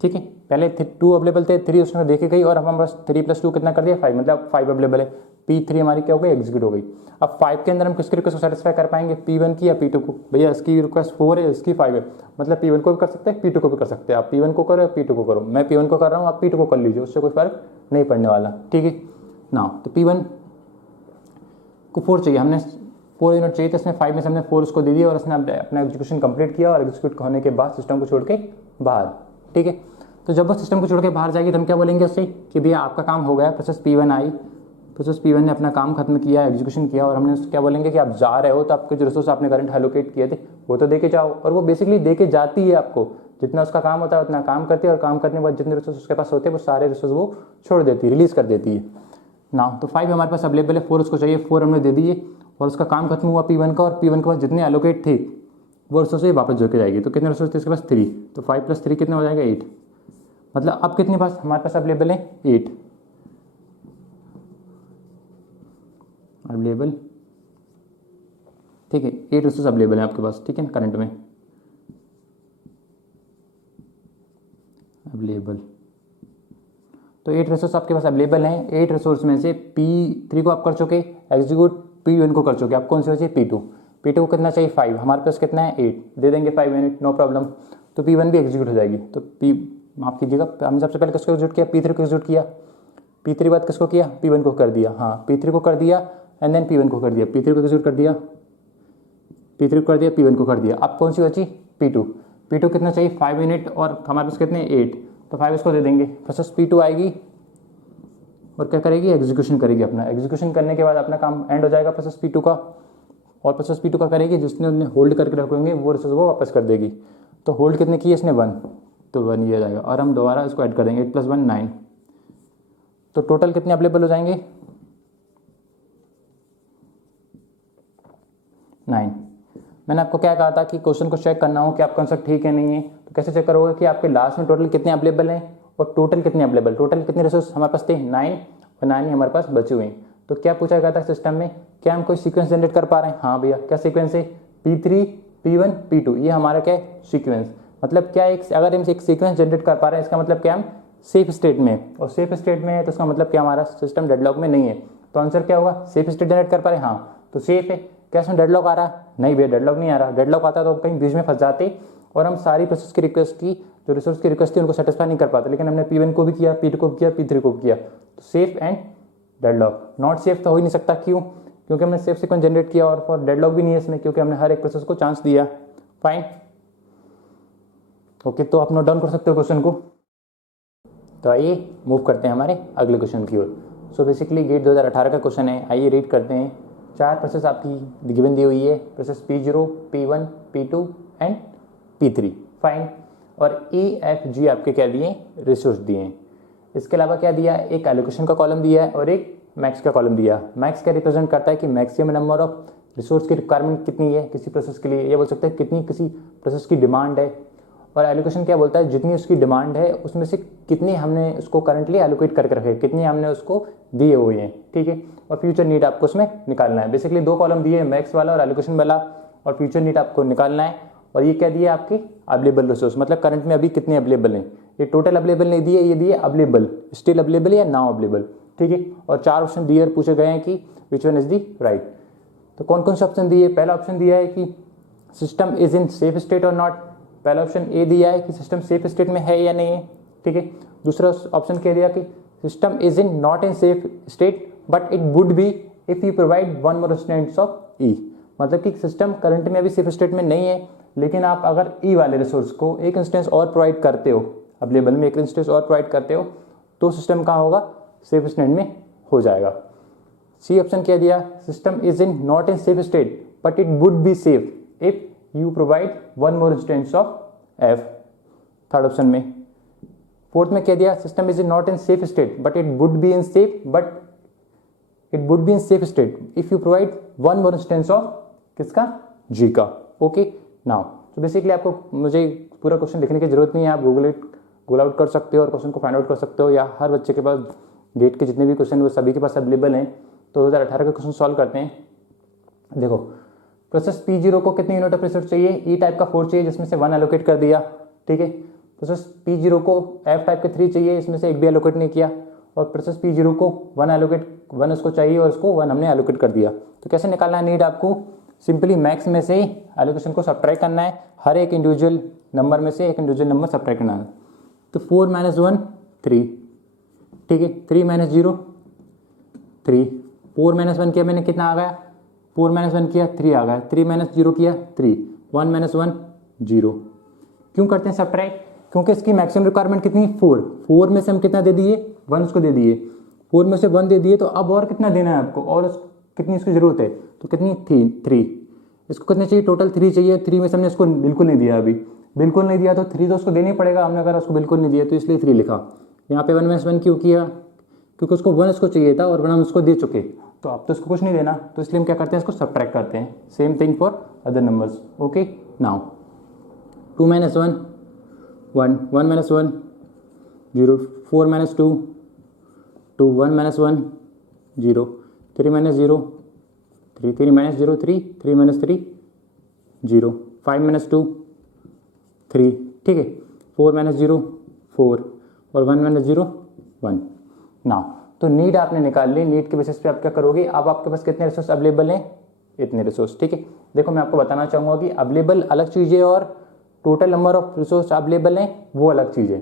ठीक है, पहले 2 अवेलेबल थे, 3 उसने देखे गई और अब हमारे पास 3 + 2 कितना कर दिया? 5, मतलब 5 अवेलेबल है। P3 हमारी क्या हो गई? एग्जीक्यूट हो गई। अब 5 के अंदर हम किसकी रिक्वेस्ट को सेटिस्फाई कर पाएंगे? P1 की या P2 को? भैया इसकी रिक्वेस्ट 4 है, इसकी 5 है, मतलब P1 को भी कर सकते हैं, P2 को भी कर सकते हैं। आप P1 को करो या P2 को करो, मैं P1 को कर रहा हूँ, आप P2 को कर लीजिए, उससे कोई फर्क नहीं पड़ने वाला। ठीक है ना, तो P1 को 4 चाहिए, हमने 4 यूनिट चाहिए, तो इसने 5 में से हमने 4 उसको दे दिया और उसने अपना एग्जीक्यूशन कंप्लीट किया और एग्जीक्यूट होने के बाद सिस्टम को छोड़ के बाहर। ठीक है, तो जब वो सिस्टम को छोड़ के बाहर जाएगी तो हम क्या बोलेंगे उससे कि भैया आपका काम हो गया, प्रोसेस P1 आई, प्रोसेस P1 ने अपना काम खत्म किया, एग्जीक्यूशन किया, और हमने उसको क्या बोलेंगे कि आप जा रहे हो तो आपके जो रिसोर्स आपने करंट एलोकेट किए थे वो तो देके जाओ। और वो बेसिकली देके जाती है आपको, जितना उसका काम होता है उतना काम करती है, और काम करने के बाद जितने रिसोर्स उसके पास होते हैं वो सारे रिसोर्स वो छोड़ देती है, रिलीज कर देती है ना। तो 5 हमारे पास अवेलेबल है, 4 उसको चाहिए, 4 हमने दे दिए और उसका काम खत्म हुआ P1 का, और P1 के पास जितने एलोकेट थे वो रिसोर्स वापस जोड़ के जाएगी। तो कितने रिसोर्स थे इसके पास? 3। तो 5 + 3 कितना हो जाएगा? 8। मतलब अब कितने पास हमारे पास अवेलेबल है? 8 अवेलेबल। ठीक है, 8 रिसोर्स अवेलेबल है आपके पास। ठीक है ना, करंट में अवेलेबल। तो 8 रिसोर्स आपके पास अवेलेबल हैं। 8 रिसोर्स में से P3 को आप कर चुके एग्जीक्यूट, P1 को कर चुके, आप कौन से चाहिए? P2। P2 को कितना चाहिए? 5। हमारे पास कितना है? 8, दे देंगे 5 यूनिट, नो प्रॉब्लम। तो P1 भी एग्जीक्यूट हो जाएगी। तो माफ कीजिएगा, हमने सबसे पहले किसको एग्जीक्यूट किया? P3 को एग्जीक्यूट किया। P3 बाद किसको किया? P1 को कर दिया। हाँ, P3 को कर दिया एंड देन P1 को कर दिया। P3 को एग्जीक्यूट कर दिया, P3 को कर दिया, P1 को कर दिया। अब कौन सी बची? P2। P2 कितना चाहिए? 5 यूनिट, और हमारे पास कितने? 8, तो 5 इसको दे देंगे। प्रोसेस P2 आएगी और क्या करेगी? एग्जीक्यूशन करेगी अपना। एग्जीक्यूशन करने के बाद अपना काम एंड हो जाएगा प्रोसेस P2 का, और प्रोसेस P2 का करेगी, जिसने उन्हें होल्ड करके रखेंगे वो रिसोर्स वो वापस कर देगी। तो होल्ड कितने की? इसने 1, तो 1 ये जाएगा, और हम दोबारा इसको ऐड कर देंगे, 8 + 1 9। तो टोटल कितने अवेलेबल हो जाएंगे? 9। मैंने आपको क्या कहा था कि क्वेश्चन को चेक करना हो कि आपका आंसर ठीक है नहीं है, तो कैसे चेक करोगे कि आपके लास्ट में टोटल कितने अवेलेबल हैं और टोटल कितने अवेलेबल, टोटल कितने रिसोर्स हमारे पास थे? 9, और 9 ही हमारे पास बचे हुए हैं। तो क्या पूछा गया था सिस्टम में? क्या हम कोई सीक्वेंस जनरेट कर पा रहे हैं? हाँ भैया, क्या सीक्वेंस है? P3 P1 P2, ये हमारा क्या है? सीक्वेंस। मतलब क्या एक, अगर हम एक सीक्वेंस जनरेट कर पा रहे हैं इसका मतलब क्या? हम सेफ स्टेट में, और सेफ स्टेट में है तो इसका मतलब क्या? हमारा सिस्टम डेडलॉक में नहीं है। तो आंसर क्या होगा? सेफ स्टेट जनरेट कर पा रहे हैं, हाँ, तो सेफ है। क्या इसमें डेडलॉक आ रहा? नहीं भैया, डेडलॉक नहीं आ रहा। डेडलॉक आता तो कहीं बीच में फंस जाते और हम सारी प्रोसेस की रिक्वेस्ट की, जो रिसोर्स की रिक्वेस्ट थी उनको सेटिस्फाई नहीं कर पाते। लेकिन हमने P1 को भी किया, P2 को भी किया, P3 को भी किया, तो safe and deadlock. Not safe तो हो ही नहीं सकता। क्यों? क्योंकि हमने सेफ सीक्वेंस जनरेट किया, और फॉर डेडलॉक भी नहीं है इसमें, क्योंकि हमने हर एक प्रोसेस को चांस दिया। फाइन, ओके, तो आप नोट डाउन कर सकते हो क्वेश्चन को। तो आइए मूव करते हैं हमारे अगले क्वेश्चन की ओर। सो बेसिकली गेट 2018 का क्वेश्चन है, आइए रीड करते हैं। 4 प्रोसेस आपकी गिवन दी हुई है, process P0 P1 P2 and P3। Fine, और EFG आपके क्या दिए? रिसोर्स दिए हैं। इसके अलावा क्या दिया? एक एलोकेशन का कॉलम दिया है और एक मैक्स का कॉलम दिया। मैक्स क्या रिप्रेजेंट करता है कि मैक्सिमम नंबर ऑफ रिसोर्स की रिक्वायरमेंट कितनी है किसी प्रोसेस के लिए, ये बोल सकते हैं कितनी किसी प्रोसेस की डिमांड है। और एलोकेशन क्या बोलता है? जितनी उसकी डिमांड है उसमें से कितनी हमने उसको करंटली एलोकेट करके रखे, कितनी हमने उसको दिए हुए हैं। ठीक है, और फ्यूचर नीड आपको उसमें निकालना है। बेसिकली 2 कॉलम दिए हैं, मैक्स वाला और एलोकेशन वाला, और फ्यूचर नीड आपको निकालना है। और ये क्या दिया? आपकी अवेलेबल रिसोर्स, मतलब करंट में अभी कितने अवेलेबल हैं। ये टोटल अवेलेबल नहीं दिए, ये दिए अवेलेबल, स्टिल अवेलेबल या नाउ अवेलेबल। ठीक है, और 4 ऑप्शन दिए पूछे गए हैं कि which one is the right. तो कौन कौन से ऑप्शन दिए? पहला ऑप्शन दिया है कि system is in safe state और नॉट। पहला ऑप्शन ए दिया है कि सिस्टम सेफ स्टेट में है या नहीं है। ठीक है, दूसरा ऑप्शन क्या दिया कि system is in not in safe state but it would be if you provide 1 more instance of E. मतलब कि सिस्टम करंट में अभी सेफ स्टेट में नहीं है, लेकिन आप अगर ई वाले रिसोर्स को एक इंस्टेंस और प्रोवाइड करते हो, अवेलेबल में एक इंस्टेंस और प्रोवाइड करते हो, तो सिस्टम कहाँ होगा, सेफ स्टेट में हो जाएगा। सी ऑप्शन क्या दिया, system is in not in safe state but it would be safe if you provide one more instance of F. Third option में। फोर्थ में क्या दिया, system is in not in safe state but it would B in safe state if you provide one more instance of किसका, जी का। ओके नाउ तो बेसिकली आपको मुझे पूरा क्वेश्चन लिखने की जरूरत नहीं है, आप गूगल आउट कर सकते हो और क्वेश्चन को फाइंड आउट कर सकते हो, या हर बच्चे के पास गेट के जितने भी क्वेश्चन वो सभी के पास अवेलेबल हैं। तो 2018 के क्वेश्चन सॉल्व करते हैं। देखो प्रोसेस P0 को कितनी यूनिट ऑफ रिसोर्स चाहिए, ई टाइप का 4 चाहिए जिसमें से 1 एलोकेट कर दिया, ठीक है। प्रोसेस P0 को एफ टाइप के 3 चाहिए, इसमें से एक भी एलोकेट नहीं किया, और प्रोसेस P0 को 1 उसको चाहिए और उसको 1 हमने एलोकेट कर दिया। तो कैसे निकालना है नीड, आपको सिंपली मैक्स में से एलोकेशन को सब्ट्रैक्ट करना है, हर एक इंडिविजुअल नंबर में से एक इंडिविजुअल नंबर सब्ट्रैक्ट करना है। तो 4 - 1 3, ठीक है। 3 - 0 3, 4 - 1 किया मैंने, कितना आ गया, 4 - 1 किया 3 आ गया, 3 - 0 किया 3, 1 - 1 0। क्यों करते हैं सब्ट्रैक्ट, क्योंकि इसकी मैक्सिमम रिक्वायरमेंट कितनी, 4 में से हम कितना दे दिए, 1 उसको दे दिए, 4 में से 1 दे दिए, तो अब और कितना देना है आपको, और कितनी इसकी जरूरत है, तो कितनी 3। इसको कितने चाहिए, टोटल 3 चाहिए। 3 में से हमने इसको बिल्कुल नहीं दिया, अभी बिल्कुल नहीं दिया, तो 3 तो उसको देना ही पड़ेगा, हमने अगर उसको बिल्कुल नहीं दिया तो इसलिए 3 लिखा। यहाँ पे 1 - 1 क्यों किया, क्योंकि उसको 1 उसको चाहिए था और 1 हम उसको दे चुके, तो अब तो उसको कुछ नहीं देना, तो इसलिए हम क्या करते हैं, इसको सब्ट्रैक्ट करते हैं। Same thing for other numbers. Okay now 2 - 1 1, 1 - 1 0, 4 - 2 2, 1 - 1 0, 3 - 0 3, 3 - 0 3, 3 - 3 0, 5 - 2 3, ठीक है। 4 - 0 4 और 1 - 0 1। नाउ तो नीड आपने निकाल ली, नीड के बेसिस पे आप क्या करोगे, अब आपके पास कितने रिसोर्स अवेलेबल हैं, इतने रिसोर्स, ठीक है। देखो मैं आपको बताना चाहूँगा कि अवेलेबल अलग चीज़ है और total number of resource available हैं वो अलग चीज़ है।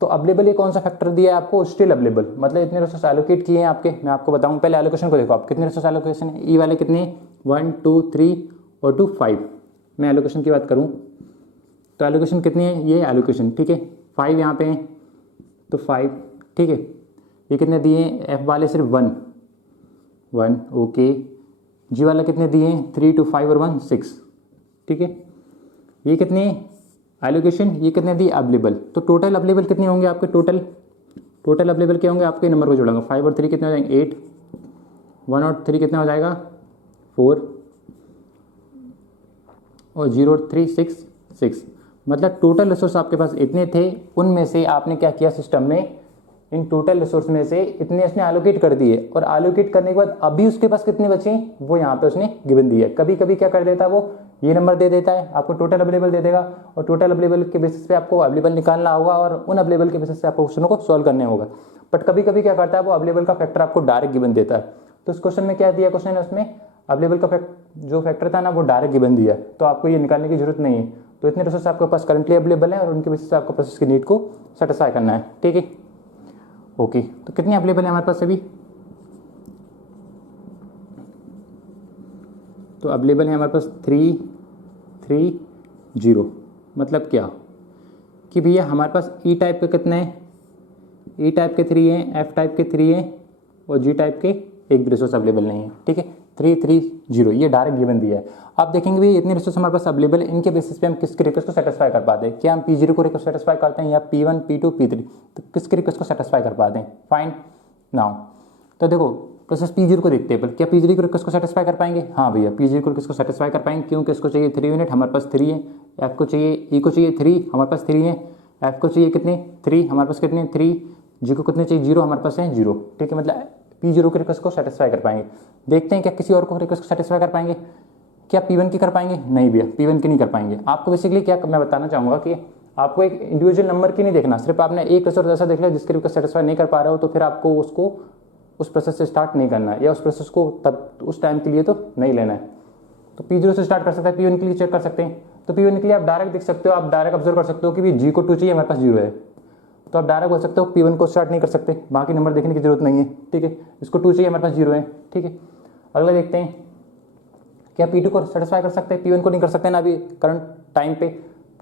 तो अवेलेबल ये कौन सा फैक्टर दिया है आपको, स्टिल अवेलेबल, मतलब इतने रिसोर्स एलोकेट किए हैं आपके। मैं आपको बताऊँ, पहले एलोकेशन को देखो आप, कितने रिसोर्स एलोकेशन है, ई वाले कितने, 1 2 3 और 2 5। मैं एलोकेशन की बात करूँ तो एलोकेशन कितनी है, ये एलोकेशन, ठीक है। 5 यहाँ पे हैं तो 5, ठीक है। ये कितने दिए हैं, एफ वाले सिर्फ 1 ओके। जी वाला कितने दिए हैं, 3 2 5 और 1 6, ठीक है। ये कितने एलोकेशन, ये कितने दिए अवेलेबल, तो टोटल अवेलेबल कितने होंगे आपके, टोटल अवेलेबल क्या होंगे आपके, नंबर को जोड़ेंगे, 5 और 3 कितने हो जाएंगे 8, 1 और 3 कितना हो जाएगा 4, और 0 और 3 6। मतलब टोटल रिसोर्स आपके पास इतने थे, उनमें से आपने क्या किया, सिस्टम में इन टोटल रिसोर्स में से इतने उसने एलोकेट कर दिए, और एलोकेट करने के बाद अभी उसके पास कितने बचे वो यहाँ पे उसने गिवन दिया है। कभी कभी क्या कर देता है वो, ये नंबर दे देता है आपको, टोटल अवेलेबल दे देगा, और टोटल अवेलेबल के बेसिस पे आपको अवेलेबल निकालना होगा, और उन अवेलेबल के बेसिस पे आपको क्वेश्चनों को सॉल्व करने होगा। बट कभी कभी क्या करता है वो, अवेलेबल का फैक्टर आपको डायरेक्ट गिवन देता है। तो इस क्वेश्चन में क्या दिया, क्वेश्चन ने उसमें अवेलेबल का जो फैक्टर था ना वो डायरेक्ट गिवन दिया, तो आपको ये निकालने की जरूरत नहीं है। तो इतने रिसोर्स आपके पास करंटली अवेलेबल है, और उनके बेसिस पे आपको प्रोसेस की नीड को सेटिस्फाई करना है, ठीक है। ओके तो कितने अवेलेबल है हमारे पास अभी, तो अवेलेबल है हमारे पास 3 3 0। मतलब क्या कि भैया हमारे पास ई टाइप के कितने हैं, ई टाइप के 3 हैं, एफ टाइप के 3 हैं, और जी टाइप के एक भी रिसोर्स अवेलेबल नहीं है, ठीक है। 3 3 0 ये डायरेक्ट गिवन दिया है। आप देखेंगे भी इतने रिसोर्स हमारे पास अवेलेबल है, इनके बेसिस पे हम किसके रिक्वेस्ट को सेटिस्फाई कर पाते हैं, क्या हम P0 को रिक्वेस्ट सेटिस्फाई करते हैं, या P1 P2 P3, तो किसके रिक्वेस्ट को सेटिस्फाई कर पाते हैं। फाइन नाउ तो देखो प्रोसेस P0 को देखते हैं, पर क्या P0 को रिक्वेस्ट को सेटिस्फाई कर पाएंगे, हाँ भैया P0 को रिक्वेस्ट को सेटिस्फाई कर पाएंगे, क्योंकि इसको चाहिए 3 यूनिट, हमारे पास 3 है। एफ को चाहिए, ई को चाहिए 3, हमारे पास 3 है। एफ को चाहिए कितने 3, हमारे पास कितने 3, जी को कितने चाहिए 0, हमारे पास है 0, ठीक है। मतलब P0 के रिक्वेस्ट को सेटिस्फाई कर पाएंगे। देखते हैं क्या किसी और को रिक्वेस्ट को सेटिस्फाई कर पाएंगे, क्या P1 की कर पाएंगे, नहीं भैया P1 की नहीं कर पाएंगे। आपको बेसिकली क्या मैं बताना चाहूँगा कि आपको एक इंडिविजुअल नंबर की नहीं देखना, सिर्फ आपने एक रिसोर्स ऐसा देख लिया जिसके रिक्वेस्ट सेटिस्फाई नहीं कर पा रहे हो, तो फिर आपको उसको उस प्रोसेस से स्टार्ट नहीं करना है, या उस प्रोसेस को तब उस टाइम के लिए तो नहीं लेना है। तो P0 से स्टार्ट कर सकते हैं, P1 के लिए चेक कर सकते हैं। तो P1 के लिए आप डायरेक्ट देख सकते हो, आप डायरेक्ट ऑब्जर्व कर सकते हो कि जी को 2 चाहिए, हमारे पास 0 है, तो आप डायरेक्ट बोल सकते हो P1 को स्टार्ट नहीं कर सकते, बाकी नंबर देखने की जरूरत नहीं है, ठीक है। इसको 2 चाहिए, हमारे पास 0 है, ठीक है। अगला देखते हैं क्या P2 को सेटिस्फाई कर सकते हैं? P1 को नहीं कर सकते ना अभी करंट टाइम पे।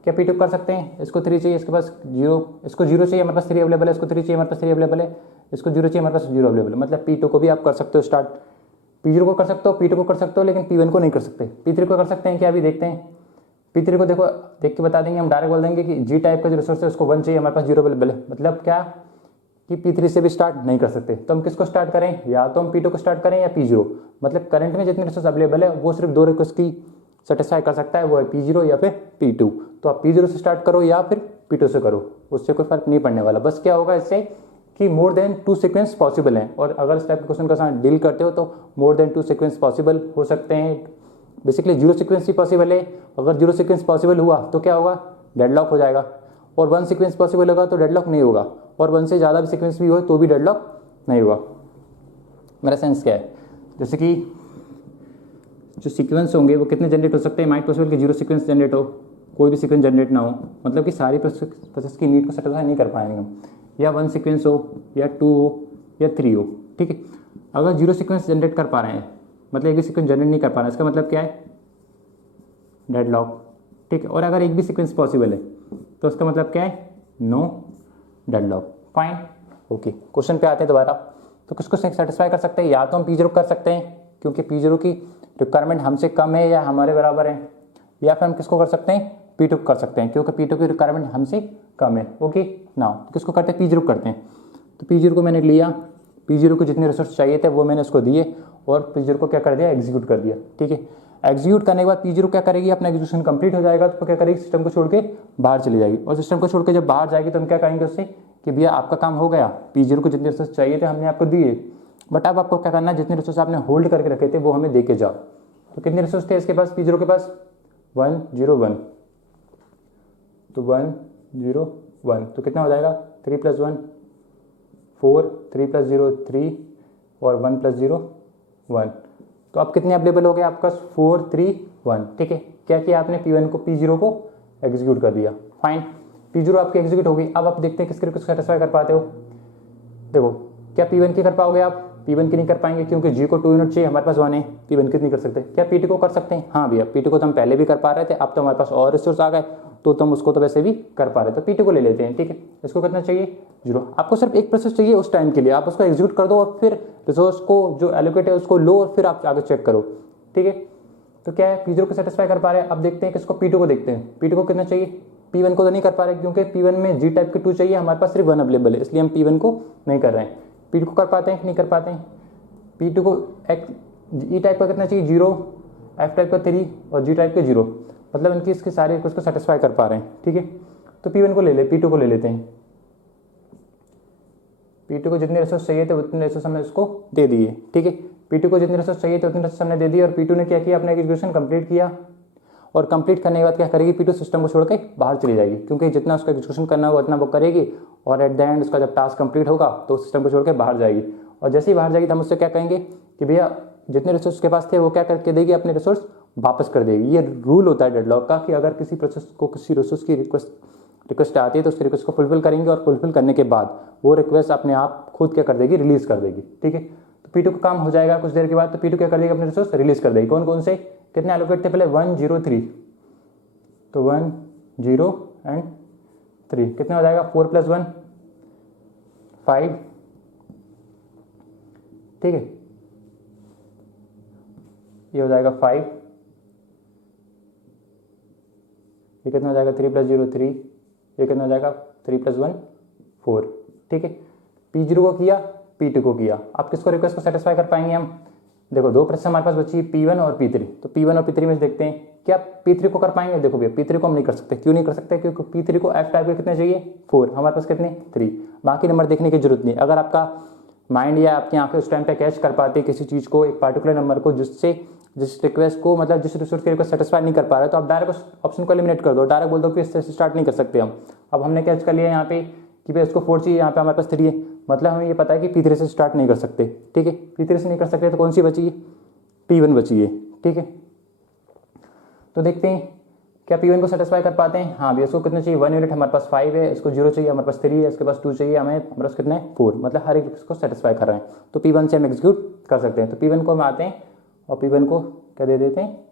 क्या P2 कर सकते हैं? इसको 3 चाहिए, इसके पास 0, इसको 0 चाहिए, हमारे पास 3 अवेलेबल है, इसको 3 चाहिए, हमारे पास 3 अवेलेबल है, इसको 0 चाहिए, हमारे पास 0 अवेलेबल है। मतलब P2 को भी आप कर सकते हो स्टार्ट, P0 को कर सकते हो, P2 को कर सकते हो, लेकिन P1 को नहीं कर सकते। P3 को कर सकते हैं क्या? अभी देखते हैं। P3 को देखो, देख के बता देंगे हम, डायरेक्ट बोल देंगे कि जी टाइप का जो रिसोर्स है उसको 1 चाहिए, हमारे पास 0 अवेलेबल है। मतलब क्या कि P3 से भी स्टार्ट नहीं कर सकते। तो हम किसको स्टार्ट करें? या तो हम P2 को स्टार्ट करें या P0। मतलब करंट में जितने रिसोर्स अवेलेबल है वो सिर्फ 2 रिक्वेस्ट की सेटिस्फाई कर सकता है, वो है P0 या फिर P2। तो आप P0 से स्टार्ट करो या फिर P2 से करो, उससे कोई फर्क नहीं पड़ने वाला। बस क्या होगा इससे कि मोर देन 2 सीक्वेंस पॉसिबल हैं, और अगर इस टाइप के क्वेश्चन के साथ डील करते हो तो मोर देन 2 सीक्वेंस पॉसिबल हो सकते हैं। बेसिकली 0 सीक्वेंस ही पॉसिबल है। अगर 0 सीक्वेंस पॉसिबल हुआ तो क्या होगा? डेडलॉक हो जाएगा। और 1 सीक्वेंस पॉसिबल होगा तो डेडलॉक नहीं होगा, और 1 से ज़्यादा भी सीक्वेंस भी हो तो भी डेडलॉक नहीं होगा। मेरा सेंस क्या है? जैसे कि जो सीक्वेंस होंगे वो कितने जनरेट हो सकते हैं? माइट पॉसिबल कि 0 सीक्वेंस जनरेट हो, कोई भी सीक्वेंस जनरेट ना हो, मतलब कि सारी प्रोसेस की नीड को सेटिस्फाई नहीं कर पाएंगे हम। या 1 सीक्वेंस हो, या 2 हो, या 3 हो, ठीक है। अगर 0 सीक्वेंस जनरेट कर पा रहे हैं, मतलब एक भी सीक्वेंस जनरेट नहीं कर पा रहे हैं, इसका मतलब क्या है? डेडलॉक, ठीक है। और अगर एक भी सीक्वेंस पॉसिबल है तो उसका मतलब क्या है? No deadlock. Fine, okay. Question पे आते हैं दोबारा। तो किसको सेटिस्फाई कर सकते हैं? या तो हम P0 कर सकते हैं क्योंकि P0 की रिक्वायरमेंट हमसे कम है या हमारे बराबर है, या फिर हम किसको कर सकते हैं? P2 कर सकते हैं क्योंकि P2 की रिक्वायरमेंट हमसे कम है। ओके नाउ किसको करते हैं? P0 करते हैं। तो P0 को मैंने लिया, P0 को जितने रिसोर्स चाहिए थे वो मैंने उसको दिए, और P0 को क्या कर दिया? एग्जीक्यूट कर दिया, ठीक है। एग्जीक्यूट करने के बाद P0 क्या करेगी? अपना एग्जीक्यूशन कंप्लीट हो जाएगा तो क्या करेगी? सिस्टम को छोड़ के बाहर चली जाएगी, और सिस्टम को छोड़ के जब बाहर जाएगी तो हम क्या कहेंगे उससे कि भैया आपका काम हो गया, P0 को जितने रिसोर्स चाहिए थे हमने आपको दिए, बट अब आपको क्या करना है? जितने रिसोर्स आपने होल्ड करके रखे थे वो हमें दे के जाओ। तो कितने रिसोर्स थे इसके पास? P0 के पास 1 0 1, तो 1 0 1, तो कितना हो जाएगा? 3 + 1 4, 3 + 0 3, और 1 + 0 1। तो अब कितने अवेलेबल हो गए आपका? 4 3 1, ठीक है। क्या किया आपने? P0 को एग्जीक्यूट कर दिया। फाइन, P0 आपकी एग्जीक्यूट हो गई। अब आप देखते हैं किसके रिक्वेस्ट सेटिस्फाई कर पाते हो। देखो, क्या P1 की कर पाओगे आप? P1 की नहीं कर पाएंगे क्योंकि G को 2 यूनिट चाहिए, हमारे पास 1 है। P1 की नहीं कर सकते। क्या P2 को कर सकते हैं? हाँ भैया, P2 को तो हम पहले भी कर पा रहे थे, अब तो हमारे पास और रिसोर्स आ गए तो तुम उसको तो वैसे भी कर पा रहे थे। तो P2 को ले लेते हैं, ठीक है। इसको कितना चाहिए? 0। आपको सिर्फ एक प्रोसेस चाहिए उस टाइम के लिए, आप उसको एग्जीक्यूट कर दो और फिर रिसोर्स को जो एलोकेट है उसको लो और फिर आप आगे चेक करो, ठीक है। तो क्या है? P0 को सेटिस्फाई कर पा रहे हैं। अब देखते हैं किसको? P2 को देखते हैं। P2 को कितना चाहिए? P1 को तो नहीं कर पा रहे क्योंकि P1 में G टाइप के 2 चाहिए, हमारे पास सिर्फ 1 अवेलेबल है, इसलिए हम P1 को नहीं कर रहे हैं। P2 को कर पाते हैं कि नहीं कर पाते हैं? P2 को E टाइप का कितना चाहिए? 0, F टाइप का 3 और G टाइप का 0, मतलब इनकी इसके सारे रिक्वेस्ट को सेटिस्फाई कर पा रहे हैं, ठीक है। तो P1 को ले ले, P2 को ले लेते हैं। P2 को जितने रिसोर्स चाहिए थे उतने रिसोर्स हमने इसको दे दिए, ठीक है। P2 को जितने रिसोर्स चाहिए थे उतने रिसोर्स हमने दे दिए, और P2 ने क्या किया? अपना एग्जीक्यूशन कंप्लीट किया, और कंप्लीट करने के बाद क्या करेगी? P2 सिस्टम को छोड़ के बाहर चली जाएगी क्योंकि जितना उसका एग्जीक्यूशन करना होगा उतना वो करेगी, और एट द एंड उसका जब टास्क कंप्लीट होगा तो सिस्टम को छोड़ के बाहर जाएगी। और जैसे ही बाहर जाएगी तो हम उससे क्या कहेंगे कि भैया जितने रिसोर्स के पास थे वो क्या करके देगी? अपने रिसोर्स वापस कर देगी। ये रूल होता है डेडलॉक का कि अगर किसी प्रोसेस को किसी रिसोर्स की रिक्वेस्ट आती है तो उसकी रिक्वेस्ट को फुलफिल करेंगे, और फुलफिल करने के बाद वो रिक्वेस्ट अपने आप खुद क्या कर देगी? रिलीज कर देगी, ठीक है। तो P2 का काम हो जाएगा कुछ देर के बाद, तो P2 क्या कर देगी? अपने रिसोर्स रिलीज कर देगी। कौन कौन से? कितने एलोकेट थे पहले? 1 0 3, तो 1 0 एंड 3, कितना हो जाएगा? 4 + 1 5, ठीक है। ये हो जाएगा 5, ये कितना हो जाएगा? 3 + 0 3, ये कितना हो जाएगा? 3 + 1 4, ठीक है। P0 को किया, P2 को किया। अब किसको रिक्वेस्ट को सेटिस्फाई कर पाएंगे हम? देखो, 2 प्रोसेस हमारे पास बची, P1 और P3। तो P1 और P3 में देखते हैं क्या P3 को कर पाएंगे। देखो भैया, P3 को हम नहीं कर सकते। क्यों नहीं कर सकते? क्योंकि P3 को F टाइप के कितने चाहिए? 4, हमारे पास कितने? 3। बाकी नंबर देखने की जरूरत नहीं। अगर आपका माइंड या आपकी आंखें उस टाइम पे कैच कर पाती है किसी चीज़ को, एक पार्टिकुलर नंबर को, जिस रिक्वेस्ट को, मतलब जिस रिसोर्स की रिक्वेस्ट सेटिस्फाई नहीं कर पा रहे, तो आप डायरेक्ट उस ऑप्शन को एलिमिनेट कर दो। डायरेक्ट बोल दो कि इससे स्टार्ट नहीं कर सकते हम। अब हमने कैच कर लिया यहाँ पे कि भाई इसको 4 चाहिए, यहाँ पे हमारे पास 3 है, मतलब हमें ये पता है कि P3 से स्टार्ट नहीं कर सकते, ठीक है। P3 से नहीं कर सकते तो कौन सी बची है? P1 बची है, ठीक है। तो देखते हैं क्या P1 को सेटिस्फाई कर पाते हैं। हाँ भैया, इसको कितना चाहिए? 1 यूनिट, हमारे पास 5 है। इसको 0 चाहिए, हमारे पास 3 है। इसके पास 2 चाहिए, हमारे पास कितने? 4, मतलब हर एक इसको सेटिस्फाई कर रहे हैं। तो P1 से हम एग्जीक्यूट कर सकते हैं। तो P1 को हम आते हैं और P1 को क्या दे देते हैं?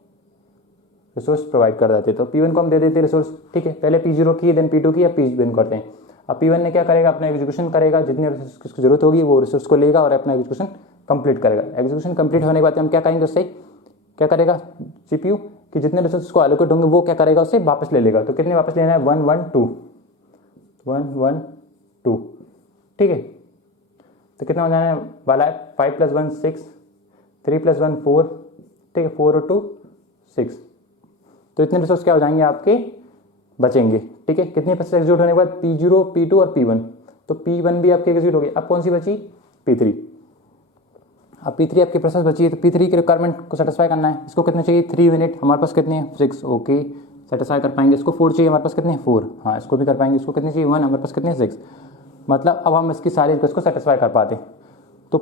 रिसोर्स प्रोवाइड कर देते, तो P1 को हम दे देते रिसोर्स, ठीक है। पहले P0 की, देन P2 की, अब P1 करते हैं। अब P1 ने क्या करेगा, अपना एग्जीक्यूशन करेगा, जितने रिसोर्स की जरूरत होगी वो रिसोर्स को लेगा और अपना एग्जीक्यूशन कंप्लीट करेगा। एग्जीक्यूशन कंप्लीट होने के बाद हम क्या करेंगे, उससे क्या करेगा CPU कि जितने रिसोर्स को एलोकेट होंगे वो क्या करेगा, उससे वापस ले लेगा। तो कितने वापस लेना है, 1 1 2 1 1 2, ठीक है। तो कितना हो जाने वाला है, 5 + 1 6, 3 + 1 4, ठीक है, 4 और 2 6। तो इतने रिसोर्स क्या हो जाएंगे आपके, बचेंगे, ठीक है। कितने प्रोसेस एग्जीक्यूट होने के बाद, P0 P2 और P1, तो P1 भी आपके एग्जीक्यूट हो गई। अब कौन सी बची, P3। अब P3 आपकी प्रोसेस बची है, तो P3 की रिक्वायरमेंट को सेटिस्फाई करना है। इसको कितने चाहिए, 3 यूनिट, हमारे पास कितने हैं 6, ओके, सेटिस्फाई कर पाएंगे। इसको 4 चाहिए, हमारे पास कितने हैं 4, हाँ इसको भी कर पाएंगे। इसको कितने चाहिए 1, हमारे पास कितने हैं 6, मतलब अब हम इसकी सारी रिक्वेस्ट को सेटिस्फाई कर पाते। तो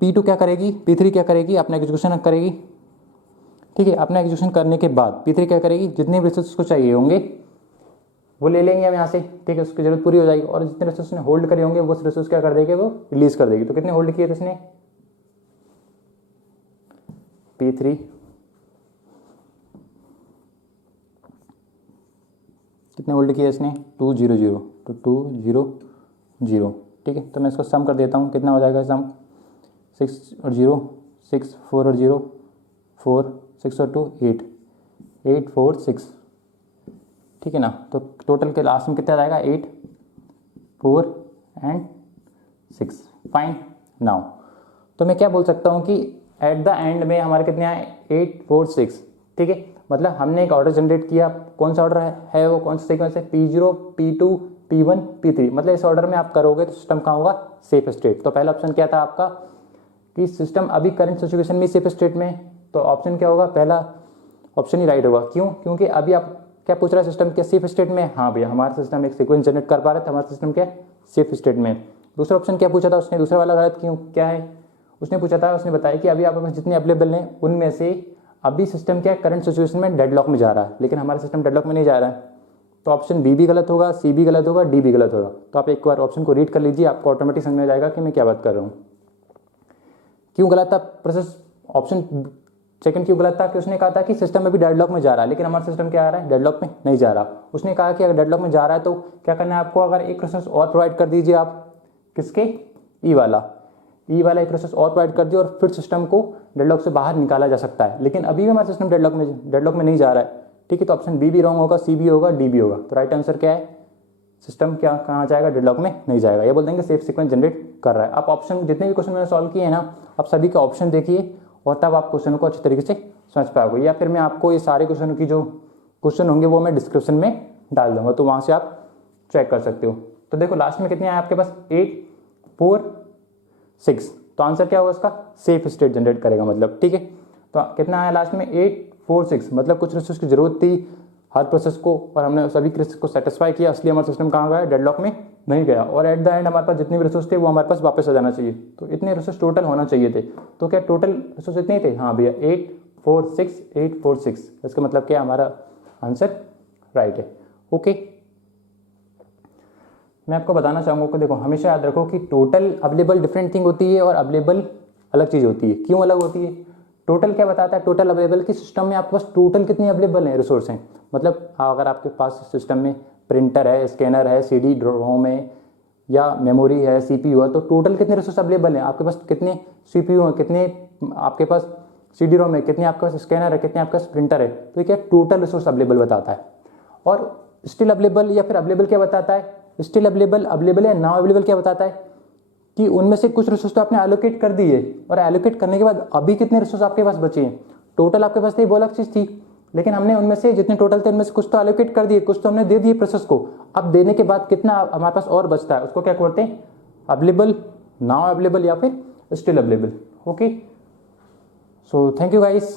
P2 क्या करेगी, P3 क्या करेगी, अपना एग्जीक्यूशन करेगी, ठीक है। अपना एग्जीक्यूशन करने के बाद P3 क्या करेगी, जितने भी रिसोर्स को चाहिए होंगे वो ले लेंगे हम यहाँ से, ठीक है, उसकी जरूरत पूरी हो जाएगी। और जितने रिसोर्स ने होल्ड करे होंगे वो रिसोर्स क्या कर देंगे, वो रिलीज कर देगी। तो कितने होल्ड किए थे इसने, P3 कितने होल्ड किए इसने, 2 0 0, तो 2 0 0, ठीक है। तो मैं इसको सम कर देता हूँ, कितना हो जाएगा सम, 6 और 0 6, 4 और 0 4, 6 और 2 8, 8 4 6, ठीक है ना। तो टोटल के लास्ट में कितना आ जाएगा, 8 4 एंड 6, फाइन। नाउ तो मैं क्या बोल सकता हूँ कि एट द एंड में हमारे कितने आए, 8 4 6, ठीक है। मतलब हमने एक ऑर्डर जनरेट किया, कौन सा ऑर्डर है वो, कौन सा सीक्वेंस है, P0 P2 P1 P3, मतलब इस ऑर्डर में आप करोगे तो सिस्टम कहाँ होगा, सेफ स्टेट। तो पहला ऑप्शन क्या था आपका कि सिस्टम अभी करंट सिचुएशन में सेफ स्टेट में, तो ऑप्शन क्या होगा, पहला ऑप्शन ही राइट होगा। क्यों, क्योंकि अभी आप क्या पूछ रहा है, सिस्टम क्या सेफ स्टेट में, हाँ भैया हमारा सिस्टम एक सीक्वेंस जनरेट कर पा रहा था, हमारा सिस्टम क्या सेफ स्टेट में। दूसरा ऑप्शन क्या पूछा था उसने, दूसरा वाला गलत क्यों, क्या है उसने पूछा था, उसने बताया कि अभी आपके पास जितने अवेलेबल हैं उनमें से अभी सिस्टम क्या करंट सिचुएशन में डेडलॉक में जा रहा है, लेकिन हमारा सिस्टम डेडलॉक में नहीं जा रहा है। तो ऑप्शन बी भी गलत होगा, सी भी गलत होगा, डी भी गलत होगा। तो आप एक बार ऑप्शन को रीड कर लीजिए, आपको ऑटोमेटिक समझ में आ जाएगा कि मैं क्या बात कर रहा हूँ। क्यों गलत था प्रोसेस, ऑप्शन सेकंड क्यों गलत था कि उसने कहा था कि सिस्टम अभी डेडलॉक में जा रहा है, लेकिन हमारा सिस्टम क्या आ रहा है, डेडलॉक में नहीं जा रहा। उसने कहा कि अगर डेडलॉक में जा रहा है तो क्या करना है आपको, अगर एक प्रोसेस और प्रोवाइड कर दीजिए आप, किसके, ई वाला एक प्रोसेस और प्रोवाइड कर दिया और फिर सिस्टम को डेडलॉक से बाहर निकाला जा सकता है। लेकिन अभी भी हमारा सिस्टम डेडलॉक में नहीं जा रहा है, ठीक है। तो ऑप्शन बी भी रॉन्ग होगा, सी भी होगा, डी भी होगा। तो राइट आंसर क्या है, सिस्टम क्या कहाँ जाएगा, डेडलॉक में नहीं जाएगा। ये बोल देंगे सेफ सीक्वेंस जनरेट कर रहा है। आप ऑप्शन जितने भी क्वेश्चन मैंने सॉल्व किए हैं ना, आप सभी का ऑप्शन देखिए और तब आप क्वेश्चन को अच्छी तरीके से समझ पाओगे। या फिर मैं आपको ये सारे क्वेश्चन की जो क्वेश्चन होंगे वो मैं डिस्क्रिप्शन में डाल दूंगा, तो वहाँ से आप चेक कर सकते हो। तो देखो लास्ट में कितने आए आपके पास, 8 4 6, तो आंसर क्या होगा इसका, सेफ स्टेट जनरेट करेगा मतलब, ठीक है। तो कितना आया लास्ट में, 8 4 6, मतलब कुछ रिसोर्स की जरूरत थी हर प्रोसेस को और हमने सभी रिसोर्स को सेटिस्फाई किया, इसलिए हमारा सिस्टम कहाँ गया, डेडलॉक में नहीं गया। और एट द एंड हमारे पास जितने भी रिसोर्स थे वो हमारे पास वापस आ जाना चाहिए। तो इतने रिसोर्स टोटल होना चाहिए थे। तो क्या टोटल रिसोर्स इतने थे, हाँ भैया 8 4 6 8 4 6, इसका मतलब क्या, हमारा आंसर राइट है। ओके, मैं आपको बताना चाहूँगा कि देखो हमेशा याद रखो कि टोटल अवेलेबल डिफरेंट थिंग होती है और अवेलेबल अलग चीज़ होती है। क्यों अलग होती है, टोटल क्या बताता है, टोटल अवेलेबल कि सिस्टम में आपके पास टोटल कितने अवेलेबल हैं रिसोर्स हैं। मतलब अगर आपके पास सिस्टम में प्रिंटर है, स्कैनर है, CD रोम है या मेमोरी है, CPU है, तो टोटल कितने रिसोर्स अवेलेबल हैं आपके पास, कितने CPU हैं, कितने आपके पास CD रोम है, कितने आपके पास स्कैनर है, कितने आपके पास प्रिंटर है। तो ये क्या टोटल रिसोर्स अवेलेबल बताता है। और स्टिल अवेलेबल या फिर अवेलेबल क्या बताता है, स्टिल अवेलेबल या नाउ अवेलेबल क्या बताता है कि उनमें से कुछ रिसोर्स तो आपने एलोकेट कर दिए और एलोकेट करने के बाद अभी कितने रिसोर्स आपके पास बचे हैं। टोटल आपके पास थी वो अलग चीज़ थी, लेकिन हमने उनमें से जितने टोटल थे उनमें से कुछ तो एलोकेट कर दिए, कुछ तो हमने दे दिए प्रोसेस को। अब देने के बाद कितना हमारे पास और बचता है उसको क्या करते हैं, अवेलेबल, नाउ अवेलेबल या फिर still available. Okay, so thank you guys.